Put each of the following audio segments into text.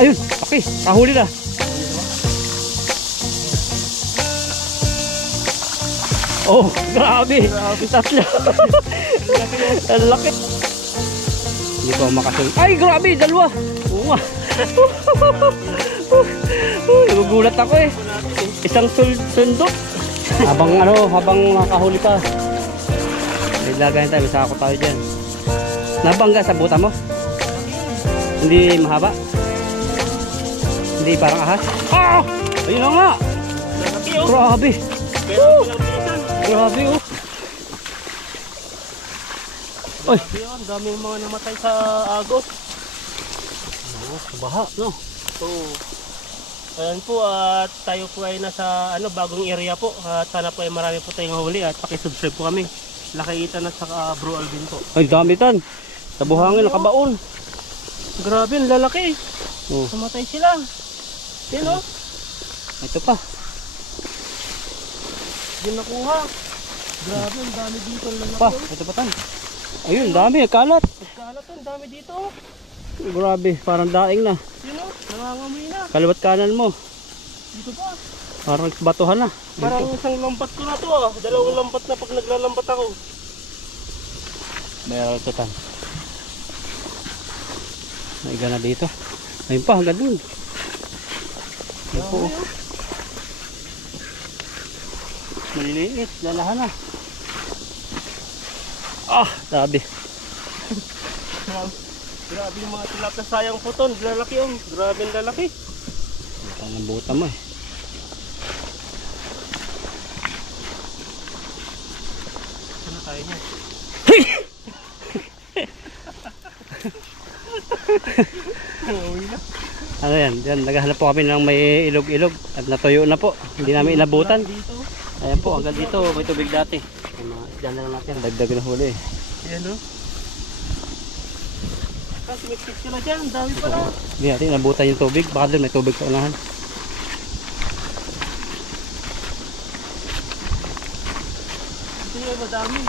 Ayun, okay, kahuli na. Oh, grabe. Tatlo. Ang laki. Hindi ko makasunod. Ay, grabe, dalawa. Oo nga. Nagugulat ako eh. Isang sundok. Habang makahuli pa. Ilagayan tayo, masako tayo dyan. Nabangga sa buta mo? Hindi mahaba? Hindi parang ahas? Ah! Ayun na nga! Grabe! Grabe oh! Oy! Ang daming mga namatay sa agos. Sa baha, no? So, ayan po at tayo po ay nasa bagong area po. At sana po ay marami po tayong huli at pakisubscribe po kami. Lakita na sa Bro Alvin po. Ay, dami tan! Sa buhangin, nakabaon. Grabe, ang lalaki. Oh. Namatay sila. Sino? Ito pa. Hindi nakuha. Grabe, ang dami dito. Ang lalaki. Pa, ito pa tan. Ayun, dami, kalat. Pagkalat, ang dami dito. Grabe, parang daing na. Sino? Nangangamoy na. Kaliwat kanan mo. Dito pa. Parang batuhan na. Parang isang lambat ko na to ah. Dalawang lambat na pag naglalambat ako. Mayroon ito tan. Naiga na dito. Ayun pa, hanggang dun. Ayun po. Maliliit, lalahan na. Ah, sabi. Grabe yung mga tilapia, sayang po ton. Lalaki yung. Grabe ang lalaki. Ang nambuta mo eh. Ano tayo niya? Ano yan? Yan, naghahanap po kami ng may ilog-ilog at natuyo na po. Hindi namin inabutan. Dito. Ayan po, hanggang dito may tubig dati. Yung mga isda na lang natin, dagdag na huli eh. Ayan o. Tapos may fish ka na dyan. Dami pala. Hindi natin inabutan yung tubig. Baka doon may tubig sa unahan. Ito yung madami.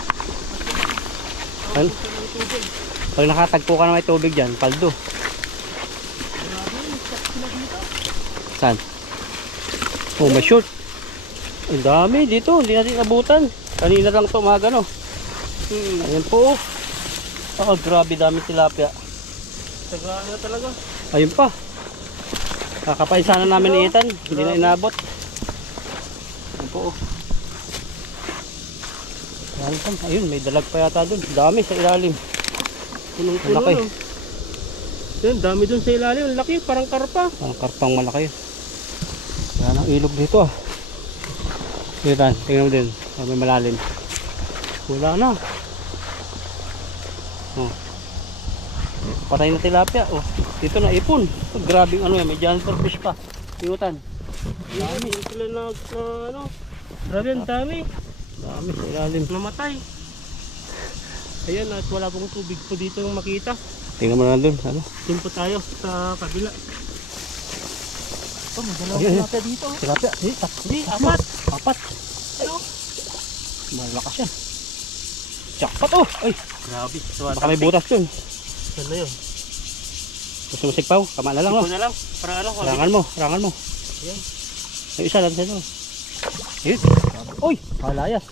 Ano? Pag nakatagpo ka na may tubig dyan, paldo. Grabe, nagsak sila dito. Saan? Oh, may short. Ang dami dito, hindi natin inabutan. Kanina lang ito umaga no. Ayan po. Oh, grabe dami tilapia. Tagaan na talaga. Ayun pa. Kakapain sana namin ni Ethan, hindi na inabot. Ayun po. Ayun, may dalag pa yata doon. Dami sa ilalim. Punong-puno. Malaki. No? Yan, dami dun sa ilalim. Ang laki, parang karpa. Ang karpang malaki. Yan ang ilog dito ah. Ethan, tingnan mo din. May malalim. Wala na. Oh. Patay na tilapia. Oh. Dito na ipon. Oh, grabing ano yan. May janitor fish pa. Tingnan. Dami. Sila Grabe, ang dami. Dami sa ilalim. Namatay. Ayan, at wala pong tubig po dito yung makita. Tingnan mo na doon. Ano? Doon po tayo sa kabila. Oh, may dalawang Ayun, tilapia dito. Tilapia. Hindi, apat. Apat. Ano? Malakas yan. Jackpot oh. Ay. Grabe. Baka may butas yun. Saan na yun? Gusto mo sigpaw? Kama na lang no. Ito na lang. Para ano? Rangan mo. Ayan. May isa lang sa'yo. Ayun. Uy. Kalayas.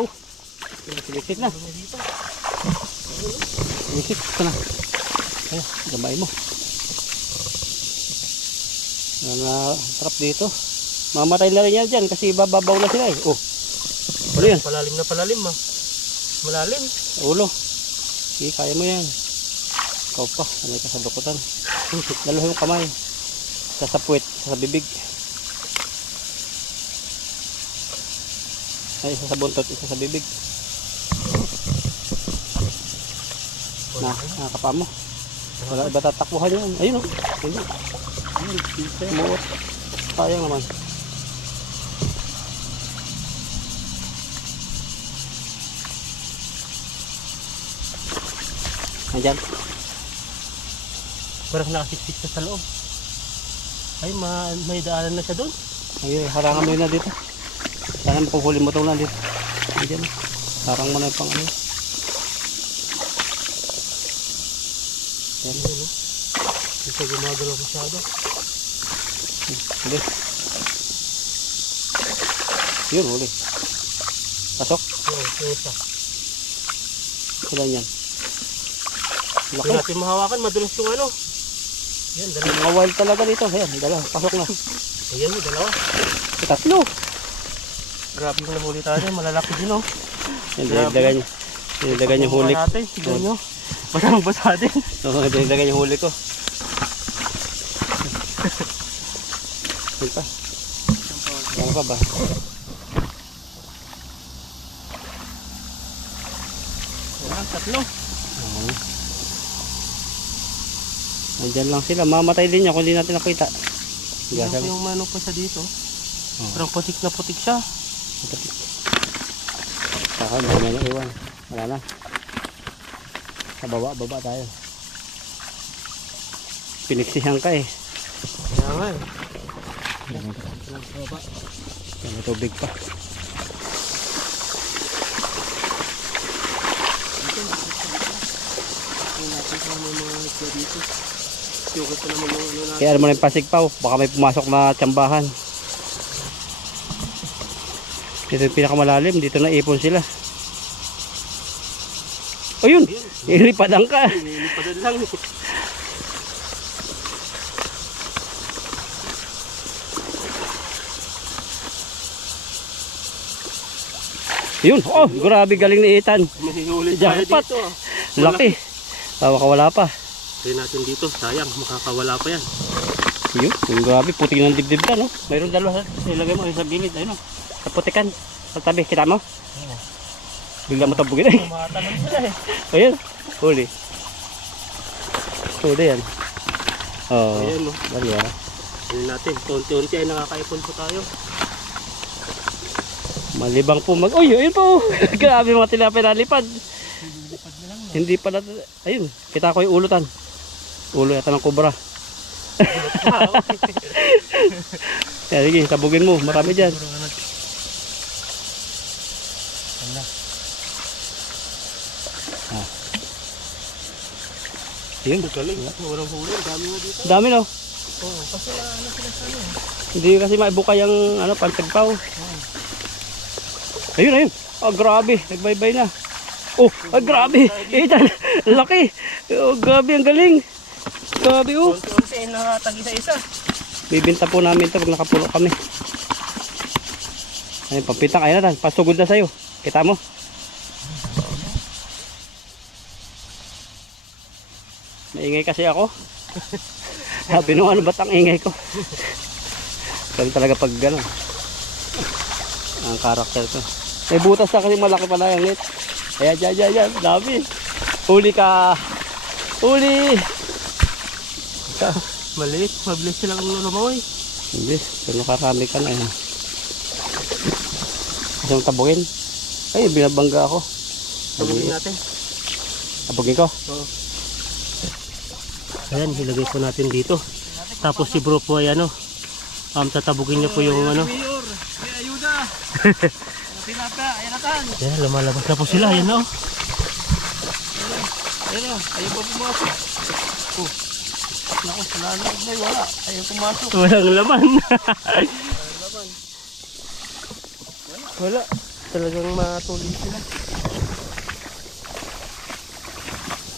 Oh. Silikit na. Silikit. Ito na. Ayan. Gabay mo. Trap dito. Mamatay na rin yan dyan kasi bababaw na sila eh. Oh. Ano yan? Palalim na palalim ah. Malalim. Ulo. Sige, kaya mo yan. Ikaw pa. Ano ka sa dukutan? Dalawa yung kamay. Isa sa puwet. Isa sa bibig. Ay, isa sa buntot. Isa sa bibig. Nakakapa mo. Wala iba tatakbuhan yan. Ayun o. Ayun. Muot. Sayang naman. Ayan. Parang nakasiksik sa loob. Ay, may daanan na siya doon. Ay, harangan mo yun na dito. Sana puhuli mo ito na dito. Ayan. Harang mo na yung pang ano. Yan. Ayun, no? Hindi siya gumagalaw masyado. Huli. Yun, huli. Pasok. Oo, yung isa. Ilan yan? Hindi Laki. natin mahawakan, madulas yung ano. Yan, dalawa. Mga wild talaga dito. Ayan, dalawa. Pasok na. Ayan, yung dalawa. Tatlo. Grabe yung nahuli tayo, malalaki din, oh. Yan, dinagdagan niya. Dinagdagan yung huli. Natin, tignan nyo. Basang basa din. Oo, dinagdagan yung huli ko. Yan pa. Yan pa ba? Ayan, tatlo. Oo. Nandyan lang sila. Mamatay din niya kung hindi natin nakita. Yan Gasal. po yung mano pa siya dito. Oo. Parang putik na putik siya. Saka dami na iwan. Wala na. Sa baba tayo. Piniksihan ka eh. Kaya nga eh. May tubig pa. Yukit ko naman yung ano natin. Kaya mo na yung pasigpaw. Baka may pumasok na tsambahan. Ito yung pinakamalalim. Dito na ipon sila. O yun! Iripadang ka. Nilipadan lang. Yun! Oh! Grabe galing ni Ethan. May huli tayo Jackpot. dito. Laki. Makawala pa. Tignan natin dito. Sayang, makakawala pa yan. Yun. Yung grabe. Puti ng dibdib ka no. Mayroon dalawa. Ilagay mo sa bilid. Ayun o. Sa putikan. Sa tabi. Kita mo? Bigla mo tabugin eh. Tumatalon sila eh. Ayun. Huli. Huli yan. Oo. Ayan, no. Dalawa. Tignan natin. Unti-unti ay nakakaipon po tayo. Malibang po mag... Uy! Ayun po! Grabe mga tilapia nalipad. Hindi pala... Ayun. Kita ko yung ulutan. Ulo yata ng kubra. Kaya sige, tabugin mo. Marami dyan. Ah. Yun. Galing. Walang huli. Dami nga dito. Dami no. Oo. Kasi ano sila sa ano. Hindi kasi maibukay ang ano, pantagpaw. Ayun, ayun. Oh, grabe. Nagbaybay na. Oh, ay, grabe. Ethan, laki. Oh, grabe, ang galing. Grabe, oh. Unti-unti ay nakatagi sa isa. Bibinta po namin ito pag nakapulo kami. Ayun, pampitang. Ayun na, pasugod na sa'yo. Kita mo? Maingay kasi ako. Sabi nung ano ba't ang ingay ko? Sabi talaga pag gano'n. Ang karakter ko. May butas na kasi malaki pala yung net. Ayan, dyan. Dami. Huli ka. Huli. Maliit. Mabilis silang lulumaw eh. Hindi. Pero nakarami ka na yan. Kasi mong tabugin. Ay, binabangga ako. Tabugin natin. Tabugin ko. Oo. Ayan, ilagay po natin dito. Tapos si bro po ay ano, tatabugin niya po yung ano. May ayuda. Tilapia, ayan na tan. Ayan, lumalabas na po sila. Ayan na oh. Ayun o, ayaw pa pumasok. Oh. Naku, wala. Ayaw pumasok. Walang laman. Wala. Talagang matuloy sila.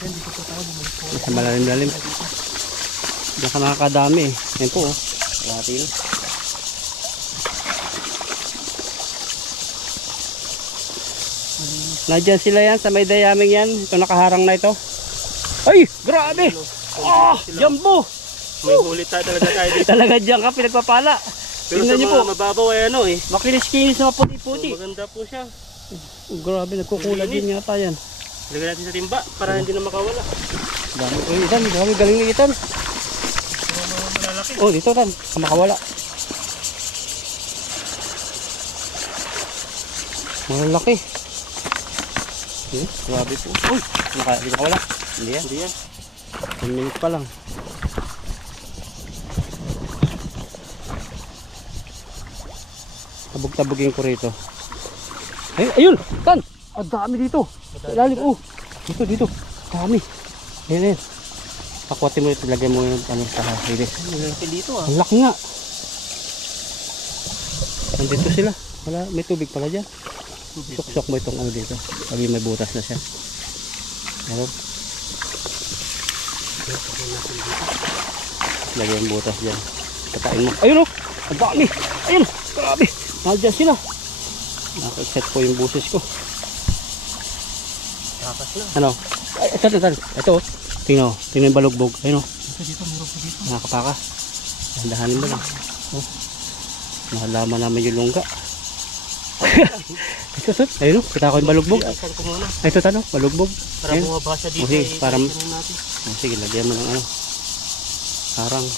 Ayan, dito po tayo bumalik po. Sa malalim-lalim. Diyan ka nakakadami eh. Yan po oh. Lati na. Nadyan sila yan sa may dayaming yan. Ito nakaharang na ito. Ay! Grabe! Ah! Jumbo! May huli tayo talaga tayo dito. Talaga dyan ka pinagpapala. Pero Tingnan sa niyo mga po. mababaw ay ano eh. Makinis-kinis na puti-puti. Maganda po siya. Oh, grabe, nagkukulad din yata yan. Lagyan natin sa timba para hindi na makawala. Dami ko Itan, grabe galing ni Itan. Mga malalaki. Oh, dito Tan, makawala. Malalaki. Grabe po. Uy, hindi nakawala. Hindi yan. Hindi yan. 10 minutes pa lang. Tabog-tabogin ko rito. Ay, ayun! Tan! Ang dami dito! Ilalim, oh! Dito. Dami. Ayan. Pakwatin mo ito, lagay mo yung ano sa hilis. Ang laki dito ah. Ang laki nga. Nandito sila. Wala, may tubig pala dyan. Suksok mo itong ano dito. Sabi may butas na siya. Meron. Lagay yung butas dyan. Katain mo. Ayun o! Ang dami! Ayun! Grabe! Nandiyan sila. Naka-set po yung buses ko. Tapas na. Ano? Ay, ito. Ito o. Tingnan o. Tingnan yung balugbog. Ayun o. Dito, meron po dito. Nakakapaka. Dahanin mo lang. Oh. Nahalaman naman yung lungga. Ito. Ayun o. Kita ko yung balugbog. Isan ko muna. Ay, ito tanong. Balugbog. Para Ayun. bumabasa dito. Okay, eh, para- isan natin. Oh, sige, lagyan mo ng ano. Harang.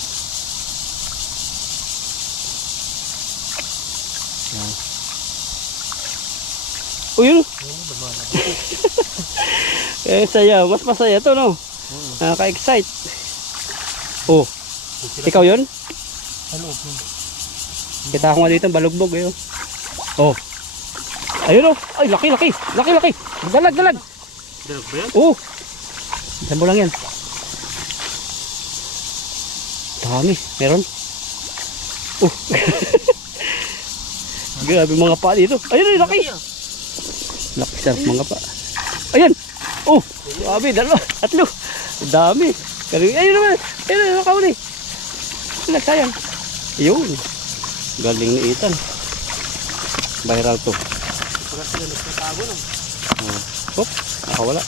Yan. Oh, yun. Saya. Mas masaya to, no? Nakaka-excite. Oh, ikaw yun? Ano? Kita ko nga dito, balugbog. Ayun. Oh. Ayun, oh. Ay, laki. Dalag. Dalag ba yan? Oh. Saan mo lang yan? Dami. Meron. Oh. Grabe mga pa dito. Ayun, laki. Laki sarap mga pa. Ayan. Oh. Grabe, dalawa. Tatlo. Dami. Ayun naman. Ayun, nakahuli. Nagsayang. Ayun. Galing ni Ethan. Viral to. Para sila nagtatago lang. Hop. Nakawala.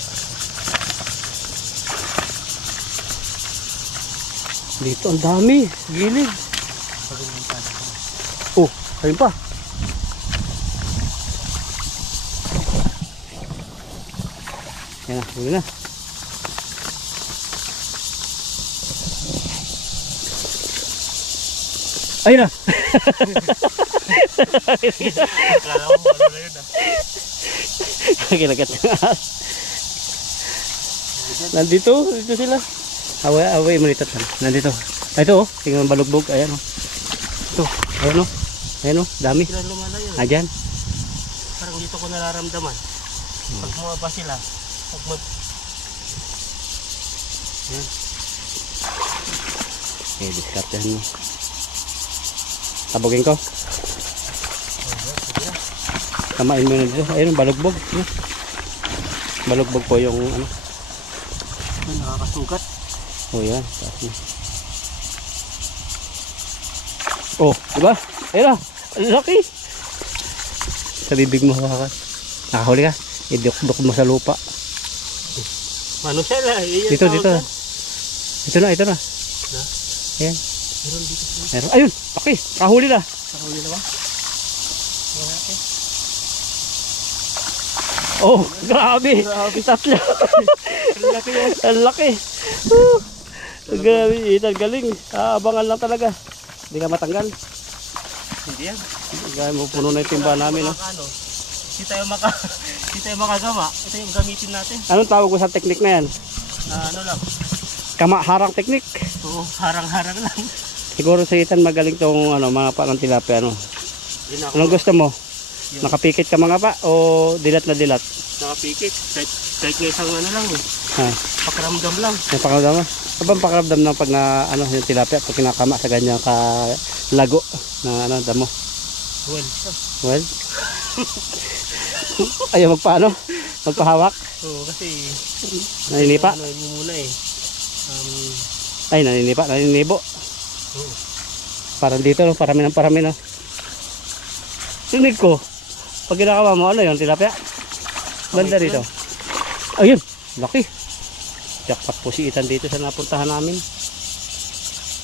Dito ang dami. Gilid. Oh. Ayun pa. Yan na. Huli na. Ayun na. Akala ko ano na yun ah. Kinagat ng ahas. Nandito sila. Away mo nito. Nandito. Ito oh, tingnan ang balugbog. Ayan oh. Ito, ayan oh. Ayan oh, dami. Sila lumalayo. Ayan. Parang dito ko nararamdaman. Pag bumaba sila, pag mag... Ayan. Okay, diskartehan mo. Tabugin ko. Kamain mo na dito. Ayun, balugbog. Balugbog po yung ano. Nakakasugat. Oh, yan. Taas na. Oh, diba? Ayun na. Ang laki. Sa bibig mo hawakan. Nakahuli ka. Iduk-duk mo sa lupa. Ano siya na? Dito. Ito na. Ayan. Meron dito. Meron. Ayun, laki. Nakahuli na. Nakahuli na ba? Okay. Oh, grabe. Tatlo. Ang laki yan. Ang laki. Grabe, Ethan, galing. Aabangan lang talaga. Hindi ka matanggal. Hindi yan. Gaya mo, puno na yung timba namin. No? Ano, hindi tayo makagama. Ito yung gamitin natin. Anong tawag mo sa teknik na yan? Ano lang. Harang teknik. Oo, harang-harang lang. Siguro sa Ethan magaling tong ano, mga pa ng tilapia. Ano? Yun ako. Anong gusto mo? Yun. Nakapikit ka mga pa o dilat na dilat? Nakapikit. Kahit nga isang ano lang eh. Ha? Pakiramdam lang. Yung pakaramdam mo? Ano bang pakaramdam ng pag na ano, yung tilapia pag kinakama sa ganyan lago na ano, damo? Well, Well, ayaw magpaano? Magpahawak? oo kasi Naninipa? ano yun muna eh. Ay, naninibo. Oo. Parang dito, no? Parami no? Rinig ko, pag ginakawa mo, ano yun, tilapia? Banda Kamay ko rito. Ayun, laki. Jackpot po si Ethan dito sa napuntahan namin.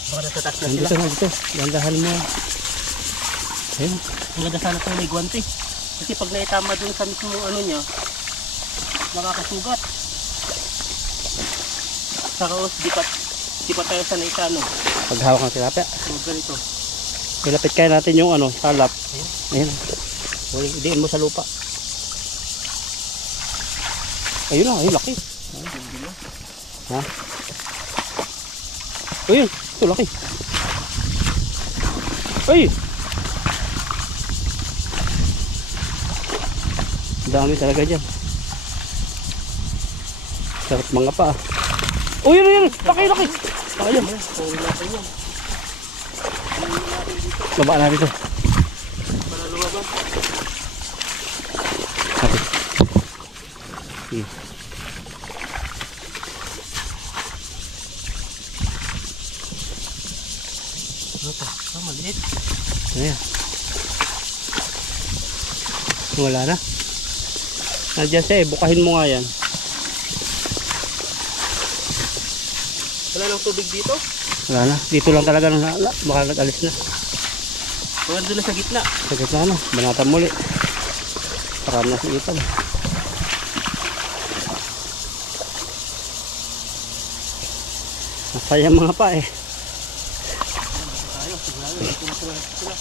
Baka nasa taas na sila. Nandito. Gandahan mo. Ayun. Ang ganda sana ito may guwante. Kasi pag naitama dun sa mismo ano niya, nakakasugat. Saka di pa tayo sanay sa ano. Paghawak ng tilapia. Ganito. Ilapit kaya natin yung ano, salap. Ayun. Idiin mo sa lupa. Ayun na, ayun, laki. Ha? Ayun, ito laki. Ay! Dami talaga dyan. Sarap mga pa. Uy, yun. Laki. Ayun. Huli natin yan. Baba na dito. Para lumabas. Ate. Ano to? Maliit. Ayan. Wala na. Nandiyan siya eh. Bukahin mo nga yan. Wala lang tubig dito. Wala na. Dito lang talaga baka nag-alis na. Wala doon na sa gitna. Saglit na ano. Banatan muli. Parang na si Ethan. Masayang mga pa eh. Tayo, sigurado. Dito na sila.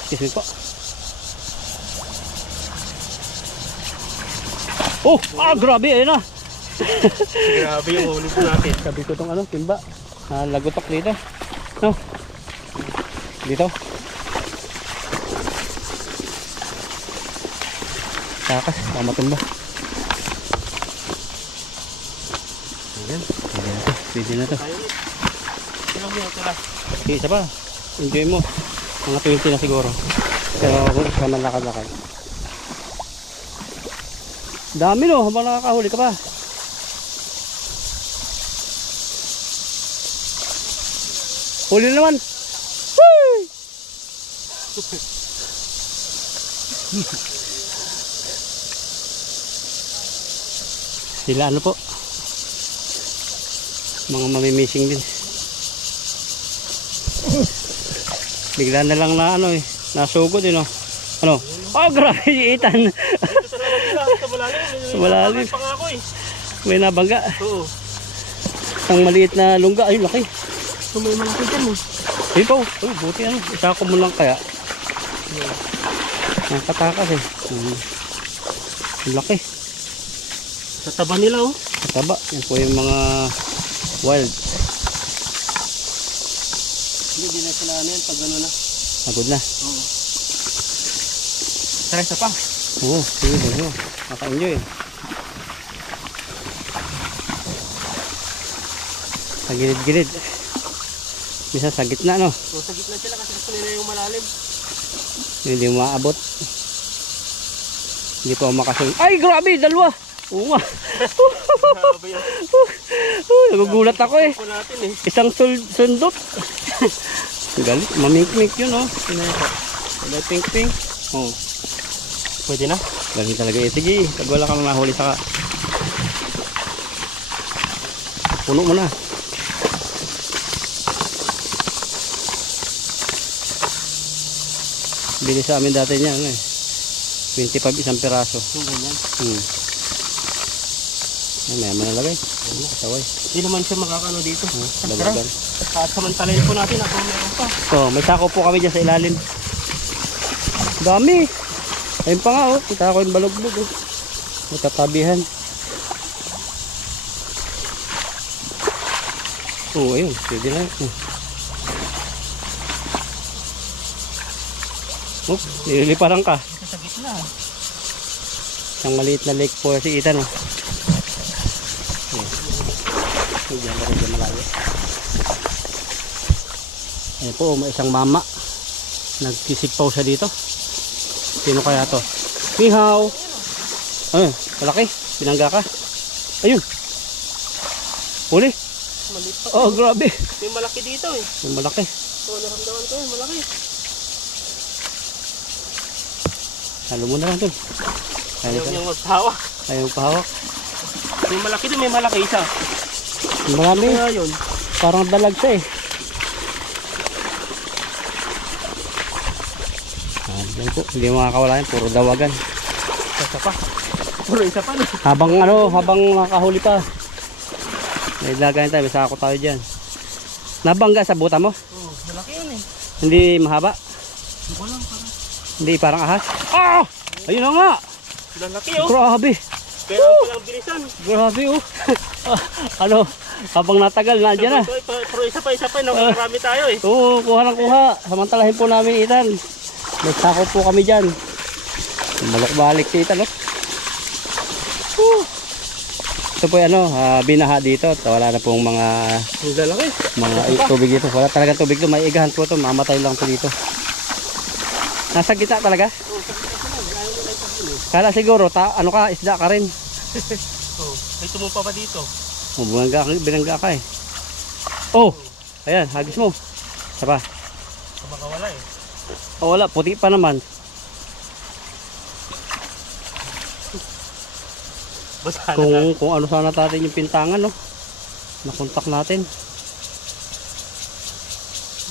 Excuse me po. Oh! Grabe! Ayun na! Grabe yung huli po natin. Sabi ko itong timba. Lagotok dito. No? Dito. Takas. Baka matumba. Ayan. Pwede na to. Pwede na to. Tayo ulit. Ilang minuto na. Sige, isa pa. Enjoy mo. Mga 20 na siguro. Pero kung isa man lakad-lakad. Dami no. Habang nakakahuli ka pa. Huli na naman. Woo! Sila ano po? Mga mamimissing din. Bigla na lang na nasugod no. Ano? Oh, grabe si Ethan. Dito talaga sila. Sa malalim. Sa malalim. Pa nga ako eh. May nabangga. Oo. Ang maliit na lungga. Ay, laki. So may malaki dyan mo. Dito. Uy, buti isa ko mo lang kaya. Nakatakas eh. Ang laki. Sa taba nila oh. Kataba. Yan po yung mga wild. Hindi na sila ano yan pag ano na. Pagod na. Oo. Tara isa pa. Oo, sige ba. Naka-enjoy. Sa gilid-gilid. Bisa sa gitna no. So, sa gitna sila kasi gusto nila yung malalim. Hindi mo maabot. Hindi pa ako makasunod. Ay, grabe! Dalawa! Oo nga. Grabe yan. Nagugulat ako eh. Po natin eh. Isang sundot. Galit. Mamink-mink yun oh. Wala pink-pink. Oh. Pwede na. Galing talaga eh. Sige, pag wala kang nahuli saka puno mo na. Bili sa amin dati niya 25 isang piraso. Yung ganyan. May manalagay. Kasaway. Hindi naman siya makakano dito. Tara. Dalagan. At samantalayin po natin ako meron pa. So, may sako po kami dyan sa ilalim. Dami. Ayun pa nga oh. Kita ko yung balugbog oh. Matatabihan. Oo, ayun. Pwede na yun. Oh, nililiparan ka. Dito sa gitna. Isang maliit na lake po si Ethan oh. Diyan na rin malayo. Ayan po, may isang mama. Nagkisipaw siya dito. Sino kaya to? Mihaw! Ayun, malaki. Pinangga ka. Ayun. Huli. Maliit pa. Oh, grabe. May malaki dito eh. Yung malaki. So, naramdaman ko yung malaki. Halo mo na lang dun. Ayaw niyang magpahawak. Ayaw pahawak. May malaki doon, may malaki isa. Marami. Kaya yun. Parang dalag siya eh. Diyan po. Hindi makakawala yan. Puro dawagan. Isa pa. Puro isa pa. No? Habang nakahuli pa. May lagayan tayo. May sako tayo dyan. Nabangga sa buta mo? Oh, malaki yun eh. Hindi mahaba? Hindi ko lang parang. Hindi parang ahas? Ah! Ayun na nga! Lalaki oh. Grabe! Kaya ang palang bilisan. Grabe oh! Habang natagal, nandiyan na. Pero isa pa. Marami tayo eh. Oo, kuha ng kuha. Samantalahin po namin Ethan. May sako po kami dyan. Malok-balik si Ethan. Ito po ano, binaha dito. Wala na pong mga Ang lalaki. tubig dito. Wala talaga tubig dito. May igahan po ito. Mamatay lang po dito. Nasa gitna talaga? Kala siguro, ano ka, isda ka rin. Oh, may tumupa pa dito. Oh, binangga ka eh. Oh, ayan, hagis mo. Sapa. Baka wala eh. Oh, wala, puti pa naman. Basta na. Kung ano sana natin yung pintangan, no? Nakontak natin.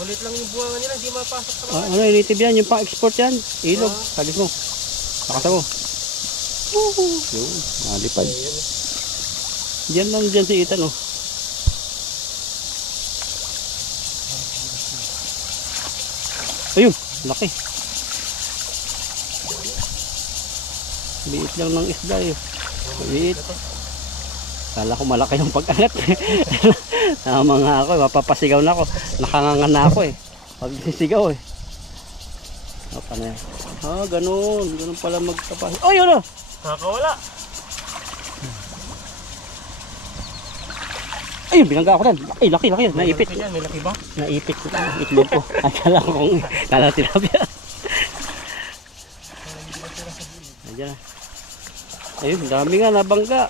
Maliit lang yung buwangan nila, hindi mapasok sa mga. Ano, native yan, yung pang-export yan. Ilog, hagis mo. Nakasa mo. Yun, nalipad. Diyan lang dyan si Ethan, oh. Ayun, laki. Liit lang ng isda eh. Liit. Kala ko malaki yung pag-angat. Tama nga ako, mapapasigaw na ako. Nakangangan na ako eh. Pag sisigaw eh. O, paano yan? Ganun. Ganun pala magtapas. Oh, yun oh! Nakakawala. Ayun, binangga ako dyan. Ay, laki. Naipit. May laki yan, may laki ba? Naipit ko. Itlog ko. Akala ko kung kala tilapia. Ayan. Ayun, dami nga nabangga.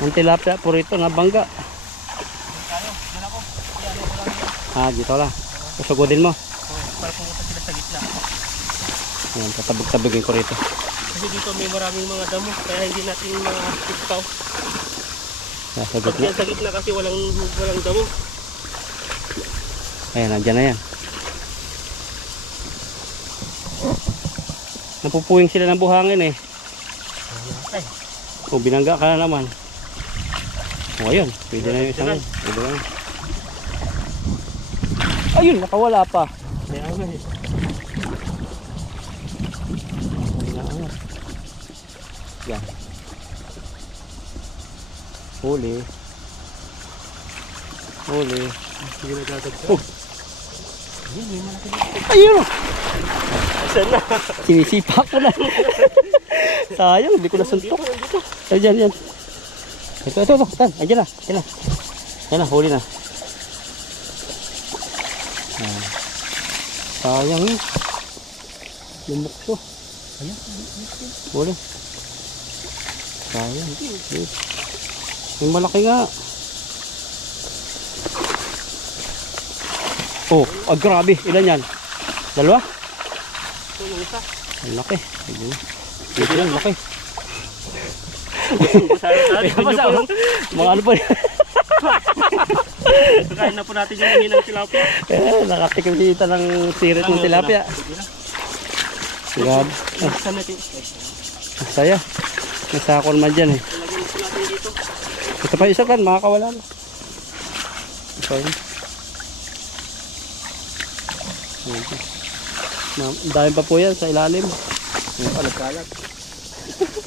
Ang tilapia po rito nabangga. Dito lang. Susugodin mo. Para pumunta sila sa gitna. Ayan, tatabig-tabigin ko rito. Kasi dito may maraming mga damo, kaya hindi natin ma-tipkaw. Nasa Pag gitna. yan sa gitna kasi walang damo. Ayan, nandyan na yan. Napupuwing sila ng buhangin eh. Ay, O, binangga ka na naman. O, ayun. Pwede na yung isang yun. Pwede na. Ayun, nakawala pa. kaya nga eh. Yan. Huli. Hindi na dadagdag. Oh. Ayun, may malaki dito. Ayun! Saan na? Sinisipa ko na. Sayang, hindi ko nasuntok. Ayan, yan. Ito. Tan, ayan na. Yan na, huli na. Sayang yun. Lumukso. Ayan. Huli. Sayang. Yung malaki nga. Oh, grabe. Ilan yan? Dalawa? Ito yung isa. Ang laki. Dito lang, laki. Mga ano pa yan? Kain na po natin yung hininang tilapia. Nakatikim dito ng sirit ng tilapia. Grabe. Saan natin? Saya. Nasakon man dyan eh. Lagyan po natin dito. Ito pa isa kan, makakawala na. Ito yun. Ang dami pa po yan sa ilalim. Yung palagkalat.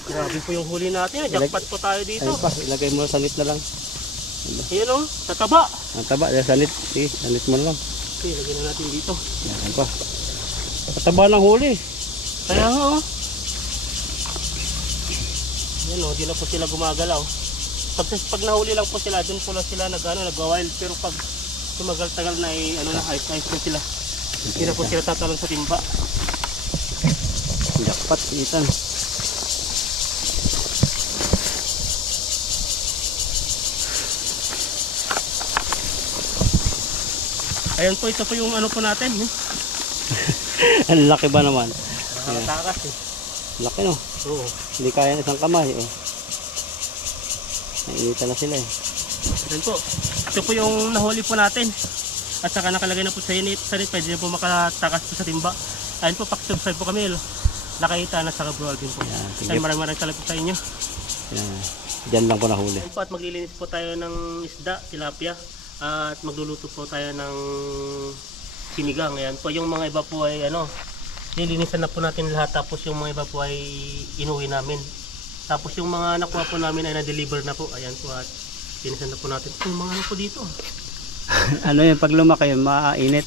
Grabe po yung huli natin. Jackpot po tayo dito. Ayun pa, ilagay mo sa sanit na lang. Ayan o, sa taba. Ang taba, sanit. Sige, sanit mo na lang. Okay, lagyan na natin dito. Yan pa. Pataba ng huli. Kaya nga o. Ayan o, di na po sila gumagalaw. Pag nahuli lang po sila, dun po lang sila nag-wild. Pero pag tumagal-tagal na ayos na sila. Hindi na po sila tatalon sa timba. Jackpot, itan. Ayan po, ito po yung ano po natin. Ang laki ba naman? Nakatakas eh. Laki no? Oo. Hindi kaya ng isang kamay eh. Nainitan na sila eh. Ayan po. Ito po yung nahuli po natin. At saka nakalagay na po sa init. Pwede na po makatakas po sa timba. Ayan po, pakisubscribe po kami. Nakita na sa Bro Alvin po. Yan, sige. Ay, maraming salamat po sa inyo. Yan. Diyan lang ko nahuli. Ayan po, at maglilinis po tayo ng isda, tilapia. At magluluto po tayo ng sinigang. Ayan po, yung mga iba po ay nilinisan na po natin lahat. Tapos yung mga iba po ay inuwi namin. Tapos yung mga nakuha po namin ay na-deliver na po. Ayan po, at linisan na po natin. Yung mga ano po dito. Ano yun, pag lumaki, mainit.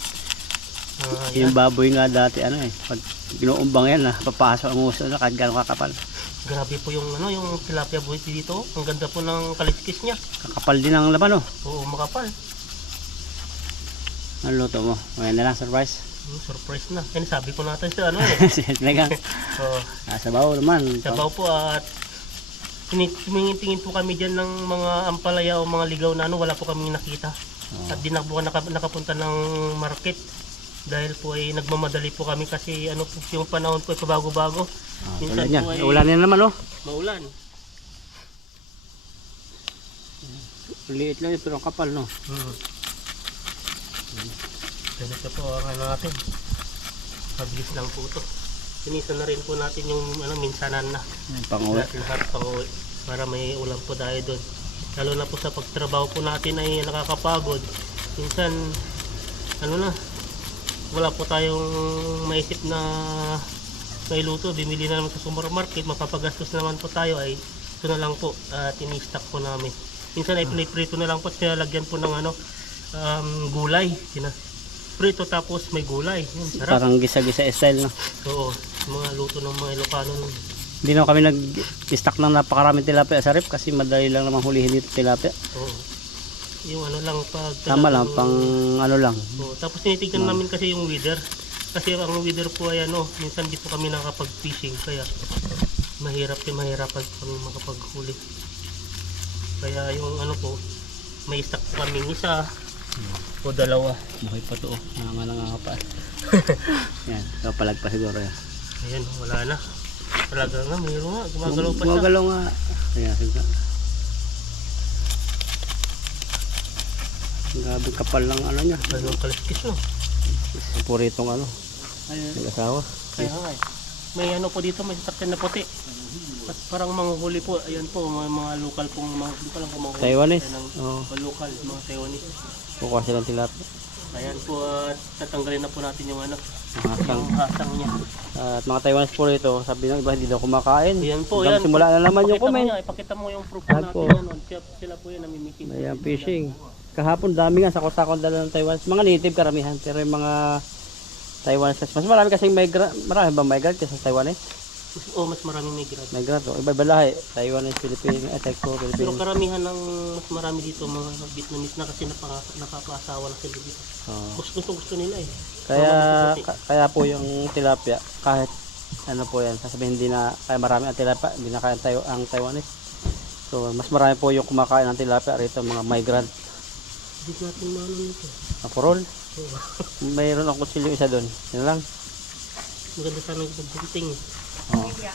Ayan. Yung baboy nga dati, pag ginuumbang yan, papasok ang uso na kahit gano'ng kakapal. Grabe po yung ano, yung tilapia buhay dito. Ang ganda po ng kaliskis niya. Kakapal din ang laman oh. Oo, makapal. Ano luto mo? Ngayon na lang, surprise. Surprise na. Yan, sabi ko natin sa ano eh. Talagang. So, Sabaw naman. sabaw po at tingin po kami dyan ng mga ampalaya o mga ligaw na ano, wala po kami nakita. At di na po nakapunta ng market. Dahil po ay nagmamadali po kami kasi ano po, yung panahon po ay pabago-bago. Tulad niya. Ulan na naman oh. Maulan. Liit lang pero ang kapal no. Ganito po ang ano natin. Mabilis lang po ito. Sinisa na rin po natin yung ano, minsanan na. Pang-uwi. Lahat pang-uwi. Para may ulam po tayo doon. Lalo na po sa pagtrabaho po natin ay nakakapagod. Minsan, ano na, wala po tayong maisip na may luto. Bimili na naman sa supermarket. Mapapagastos naman po tayo ay ito na lang po. Tini-stock po namin. Minsan ay prito na lang po at pinalagyan po ng ano, gulay. Prito tapos may gulay. Yan, sarap. Parang gisa-gisa style no. Oo, mga luto ng mga Ilocano nun. Hindi na kami nag-stock ng napakaraming tilapia sa rep kasi madali lang naman hulihin dito tilapia. Oo. Yung ano lang pag Tama lang, pang ano lang. Oo, tapos tinitignan namin kasi yung weather. Kasi ang weather po ay ano, minsan di po kami nakapag-fishing kaya mahirap pag kami makapaghuli. Kaya yung ano po, may stock po kaming isa o dalawa. Buhay pa to oh. Nangangapa. Yan, kapalag pa siguro yan. Ayan, wala na. Talaga nga, mayroon nga. Gumagalaw pa siya. Gumagalaw nga. Ayan, sige. Grabe kapal ng ano niya. Ano kaliskis no? Puritong ano. Nag-asawa. Kaya nga eh. May ano po dito, may sasakyan na puti. At parang manguhuli po, ayan po, mga local pong mga local ang manguhuli. Taiwanese? Oo. Oo. Local, mga Taiwanese. Kukuha silang tilapia. Ayan po, at tatanggalin na po natin yung ano, Hasang. yung hasang niya. At mga Taiwanese po rito, sabi ng iba hindi daw kumakain. Ayan po, Hanggang yan. simula na naman yung comment. Ipakita mo yung proof Ayan natin po. yan. Sila po yan, namimikin. Ayan, fishing. Kahapon dami nga sa sakot dala ng Taiwanese. Mga native karamihan, pero yung mga Taiwanese, mas marami kasing migrant, marami ba migrant kasi sa Taiwanese? Oh, mas maraming migrant. Migrant, oh. Iba-iba lahi. Taiwanese, Philippines, Texas, Pero Philippines. karamihan ng mas marami dito mga Vietnamese na kasi nakapaasawa na sila dito. Oh. Gusto nila eh. Kaya po yung tilapia, kahit ano po yan, sasabihin hindi na, kaya marami ang tilapia, hindi na kaya ang Taiwanese. So, mas marami po yung kumakain ng tilapia rito, mga migrant. Hindi natin maano nito. Apurol. Mayroon akong kutsilyo isa doon. Yan lang. Maganda sana yung pagbunting eh. Oh. Okay.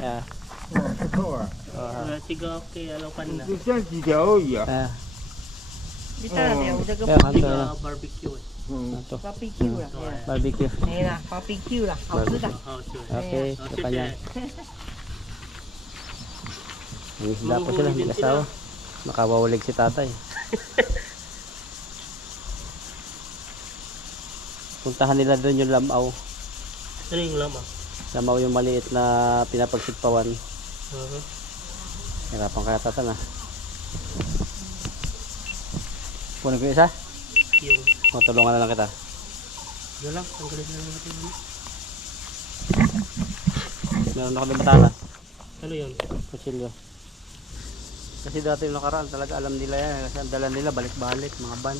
Yeah. Sigaw kay Alokan na. Ah. Barbecue Kaya Barbecue eh. ito. 啦， Barbecue. 没啦，barbecue 啦，好吃的。 Oh, sure. Okay, Oh, sa kanya. May isda pa sila, may asawa. Nakawawalig si tatay. Puntahan nila doon yung lamaw. Ano yung lamang? Lamaw yung maliit na pinapagsigpawan. Uh-huh. Hirapan kaya tatan ah. Punin ko yung isa? Yung, O, tulungan na lang kita. yun lang, tanggalin na lang natin. Meron ako din batala. Ano yun? Kutsilyo. Kasi dati yung nakaraan talaga alam nila yan. Kasi ang dala nila balik-balik, mga van.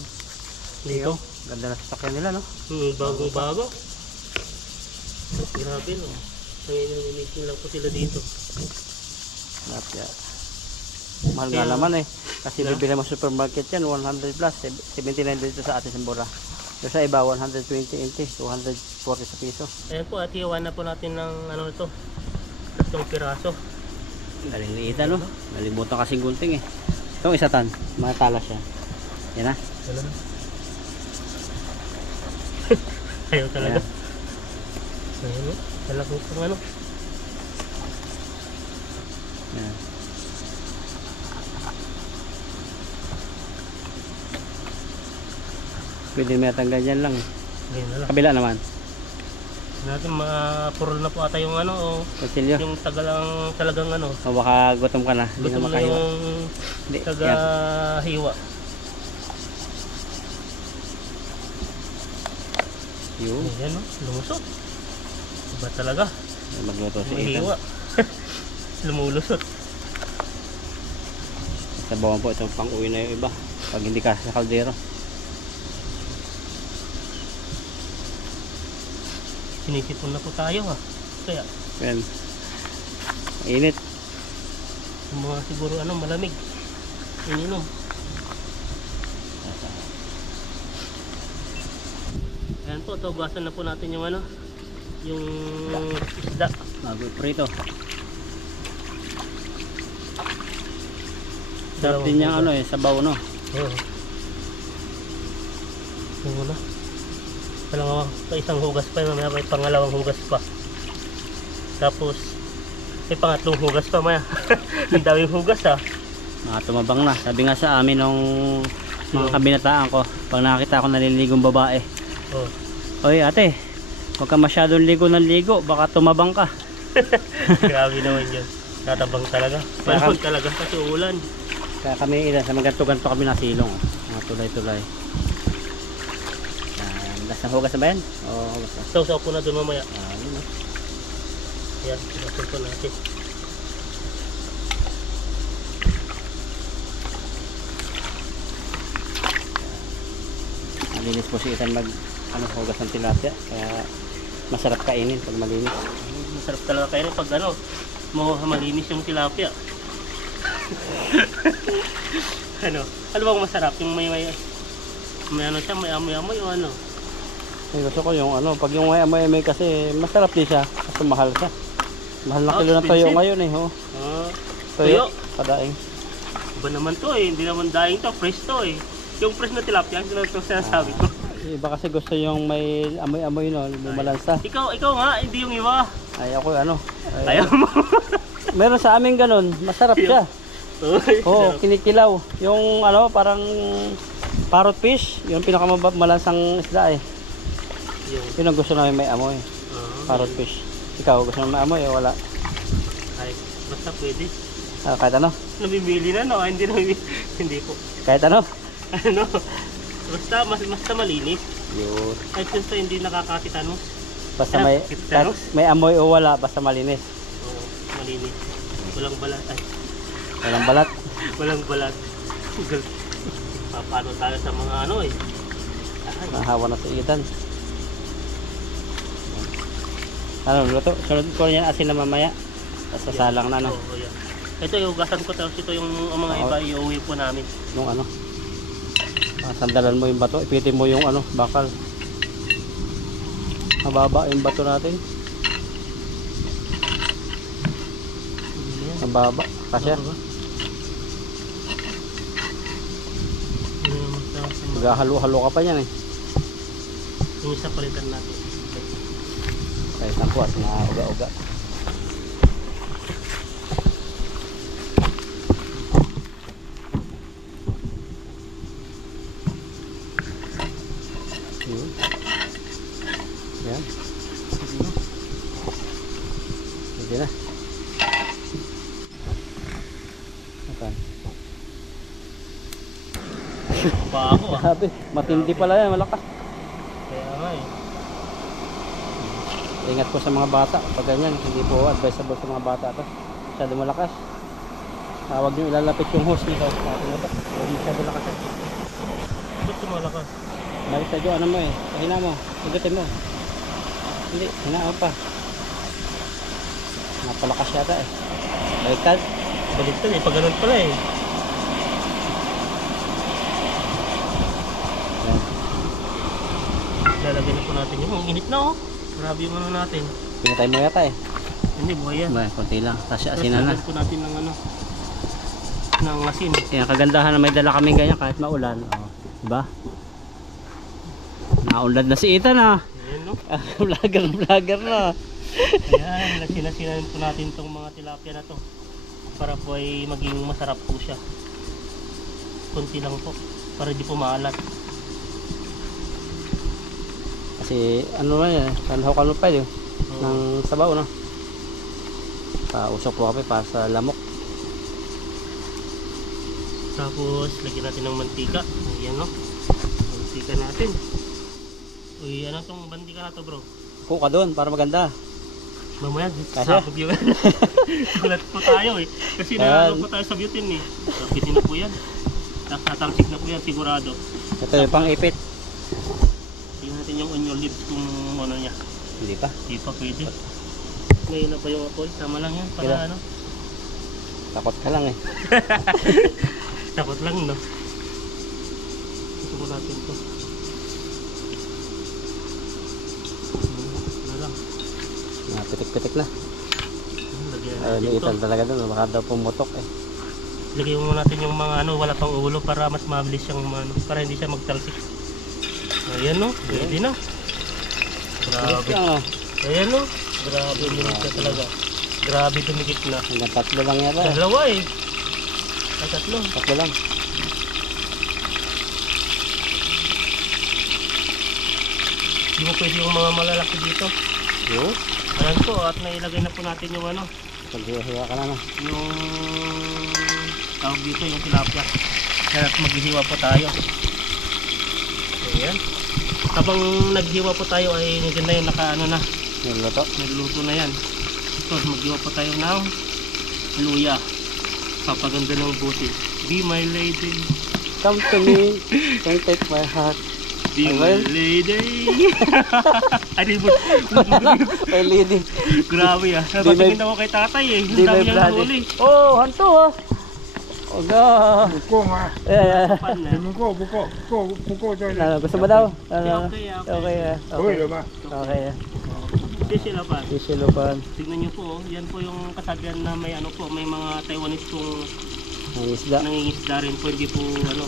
Dito? Ganda na sasakyan nila no? Bago-bago. Grabe no. Kaya nililitin lang po sila dito. Lapya. Mahal nga naman eh. Kasi bibili mo supermarket yan, 100 plus. 79 dito sa atin sa Bora. Pero sa iba, 120 inches, 240 sa piso. Ayan po, at iwan na po natin ng ano ito. 3 piraso. Naliliitan no? Nalimutan kasing gunting eh. Itong isa tan, matalas siya. Yan na. Wala na. Ayaw talaga. Ayan o. Talagang kung ano. Yan. Pwede may tanggal dyan lang. Ayan na lang. Kabila naman. Natin mapurol na po ata yung ano o Kutsilyo. yung talagang ano. O baka gutom ka na. Hindi Gusto na mo na makahiwa. yung Hindi. Yan. taga-hiwa. Yun. Ayan o. Lumusot. Iba talaga. Magluto si Ethan. Mahiwa. Lumulusot. Sabawan po itong pang-uwi na yung iba. Pag hindi ka sa kaldero. Sinisipon na po tayo ha. Kaya, Yan. Init. yung mga siguro malamig. Ininom. Ayan po, tugasan na po natin yung yung isda. Bago prito. Sarap Dalawang din yung hugas. sabaw no. Oo. Yung una. Isang hugas pa, mamaya may pangalawang hugas pa. Tapos, may pangatlong hugas pa maya. Ang daming hugas ha. Mga tumabang na. Sabi nga sa amin nung mga kabinataan ko, pag nakakita ako naliligong babae, Oh. oy ate, huwag ka masyadong ligo ng ligo, baka tumabang ka. Grabe naman yun. Tatabang talaga. Panahon talaga kasi ulan. Kaya kami ilan sa maganto-ganto kami nasilong. Mga tulay-tulay. Last na hugas na ba yan? Oo, hugas na. Sausaw po na doon mamaya. Yun o. Ayan, ilasin po natin. Malinis po si Ethan hugas ng tilapia. Kaya masarap kainin pag malinis. Masarap talaga kayo pag malinis yung tilapia. Ano bang masarap? Yung may siya, may amoy-amoy o ano? Gusto ko yung pag yung may kasi masarap din siya. Kasi mahal siya. Mahal na kilo ng toyo expensive. ngayon eh. Oh. Toyo? Padaing. Iba naman to eh, hindi naman daing to, fresh to eh. Yung fresh na tilapia, yun lang sinasabi ko. Iba kasi gusto yung may amoy-amoy no, bumalansa. Ikaw nga, hindi yung iba. Ay ako ay, Ayaw mo. meron sa amin ganun, masarap siya. Oo, kinikilaw. Yung parang parrot fish, yung pinakamalansang isda eh. Yun ang gusto namin may amoy. Parrot fish. Ikaw, gusto namin may amoy o wala? Ay, basta pwede. Kahit ano? Nabibili na no, hindi po. Kahit ano? Basta malinis. Yun. Kahit gusto hindi nakakakitanos. Basta may amoy o wala, basta malinis. Oo, malinis. Walang balat. Ay, Walang balat. walang balat. Paano tayo sa mga eh. Ay, Nahawa na sa Ethan. Luto? Sunod ko yan asin na mamaya. Tapos sasalang na no. oo, yan. Ito yung hugasan ko, tapos ito yung mga iba iuwi po namin. Nung sandalan mo yung bato, ipitin mo yung bakal. Mababa yung bato natin. Mababa. Kasya. Maghahalo-halo ka pa yan eh. Yung isa palitan natin. Kahit ang kuwas na uga-uga. Yan. Pwede na. Apan. Bago ah. Grabe, matindi pala yan, malakas. Kaya nga eh. Ingat po sa mga bata pag ganyan, hindi po advisable sa mga bata to. Masyado malakas. Huwag nyo ilalapit yung hose nito. Huwag masyado lakas. Ba't tumalakas? Balik sa Diyo, mo eh. Pahina mo, higutin mo. Hindi, hinaan pa. Napalakas yata eh. Baliktad. Baliktad eh, pag ganun pala eh. Yan. Lalagyan na po natin yung init na oh. Grabe yung natin. Pinatay mo yata eh. Hindi, buhay yan. Ba, konti lang. Tapos asinan na. Tapos po natin ng asin. Kaya kagandahan na may dala kaming ganyan kahit maulan. Oh, diba? Naunlad na si Ethan ah. Ayan no. Vlogger na. Ayan, sinasinan po natin itong mga tilapia na to. Para po ay maging masarap po siya. Kunti lang po. Para di po maalat. Kasi ano na yan, sanhaw ka pa yun. Ng sabaw no. Pausok po kami para sa lamok. Tapos lagyan natin ng mantika. Ayan no. Mantika natin. Uy, ano tong mantika na to bro? Kuka doon para maganda. Mamaya, Kasi? sabog yun. Gulat po tayo eh. Kasi nalalo po tayo sa butane eh. Sabitin na po yan. Tatalsik na po yan, sigurado. Ito yung pang ipit. Tingnan natin yung onion leaves kung ano niya. Hindi pa. Hindi pa pwede. Ngayon na pa yung apoy. Tama lang yan. Para Kaya? ano. Takot ka lang eh. Takot lang no. Ito po natin to. Ano lang. Pitik-pitik na. Lagyan Ay, natin to. liitan talaga doon. Baka daw pumutok eh. Lagyan mo natin yung mga ano, wala pang ulo para mas mabilis siyang ano, para hindi siya magtalsik. Ayan no, pwede na. Grabe. Ano? Ayan no, grabe minit na talaga. Grabe dumikit na. Hanggang 3 lang yata eh. Dalawa eh. Ay, 3. 3 lang. Hindi mo pwede yung mga malalaki dito. Yun. Ayan po, at nailagay na po natin yung ano, Paghiwa ka na no. yung tawag dito, yung tilapia. At maghihiwa po tayo. Ayan. Habang naghiwa po tayo ay nandiyan na yung nakaano na, Niluluto. niluluto na yan. Ito, maghiwa po tayo ng luya. Papaganda ng buti. Be my lady. Come to me. Don't take my heart. Be Ay, my well. lady. Ay, di mo. My lady. Grabe ah. Napatingin ako kay tatay eh. Di Ang dami may niyang brother. nahuli. Oh, hanto ah. Oh, God. Buko nga. Pan na. Buko dyan. Gusto mo daw? Okay. Okay. Uy, diba? Okay. Fish sila pa. Sisilupan. Tignan niyo po, yan po yung kasabihan na may ano po, may mga Taiwanese pong Ang isda. nangingisda rin po, hindi po ano,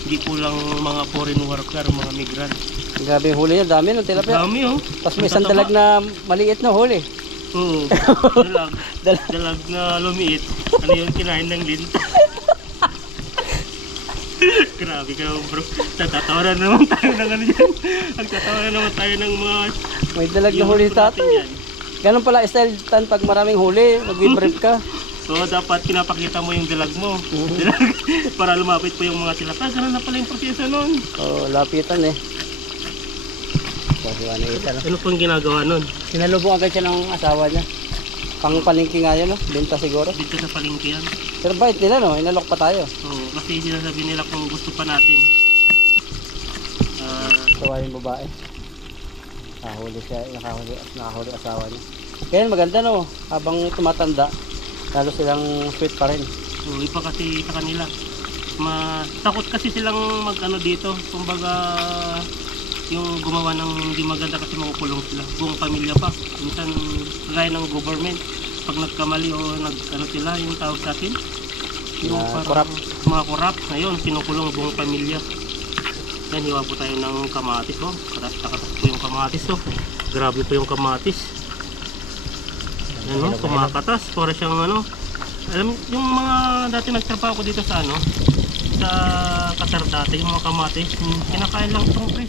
hindi po lang mga foreign worker, mga migrant. Grabe yung huli niya. Dami ng tilapia. Dami oh. Tapos may isang dalag na maliit na huli. Oo. Dalag na lumiit. Ano yun, kinain ng lint. Grabe ka naman bro. Nagtatawanan naman tayo ng ano dyan. Nagtatawanan naman tayo ng mga May dalag na huli natin tatay. dyan. Ganun pala style tan pag maraming huli. Mag-brief ka. So dapat pinapakita mo yung dalag mo. Dalag, para lumapit po yung mga tilapia. Ganun na pala yung proseso nun. Oh, lapitan eh. Kasi ita, no? Ano pong ginagawa nun? Sinalubong agad siya ng asawa niya. Pang palengke nga yun, no? Benta siguro. Dito sa palengke yan. Pero bait nila, no? Inalok pa tayo. Oo, kasi sinasabi nila kung gusto pa natin. Tawa yung babae. Nakahuli siya, nakahuli asawa niya. Kaya maganda, no? Habang tumatanda, lalo silang sweet pa rin. Iba kasi sa kanila. Takot kasi silang mag-ano dito. Kumbaga, yung gumawa ng hindi maganda kasi makukulong sila. Buong pamilya pa. Minsan, gaya ng government. Pag nagkamali o nag-ano sila, yung tawag sa atin. Yung Korap. mga korap. Ngayon, kinukulong buong pamilya. Yan, hiwa po tayo ng kamatis. Oh. Katas po yung kamatis. Oh. Grabe po yung kamatis. Ano, kumakatas. Para siyang ano. Alam, yung mga dati nagtrabaho ko dito sa ano, sa Qatar dati, yung mga kamatis, kinakain lang itong pre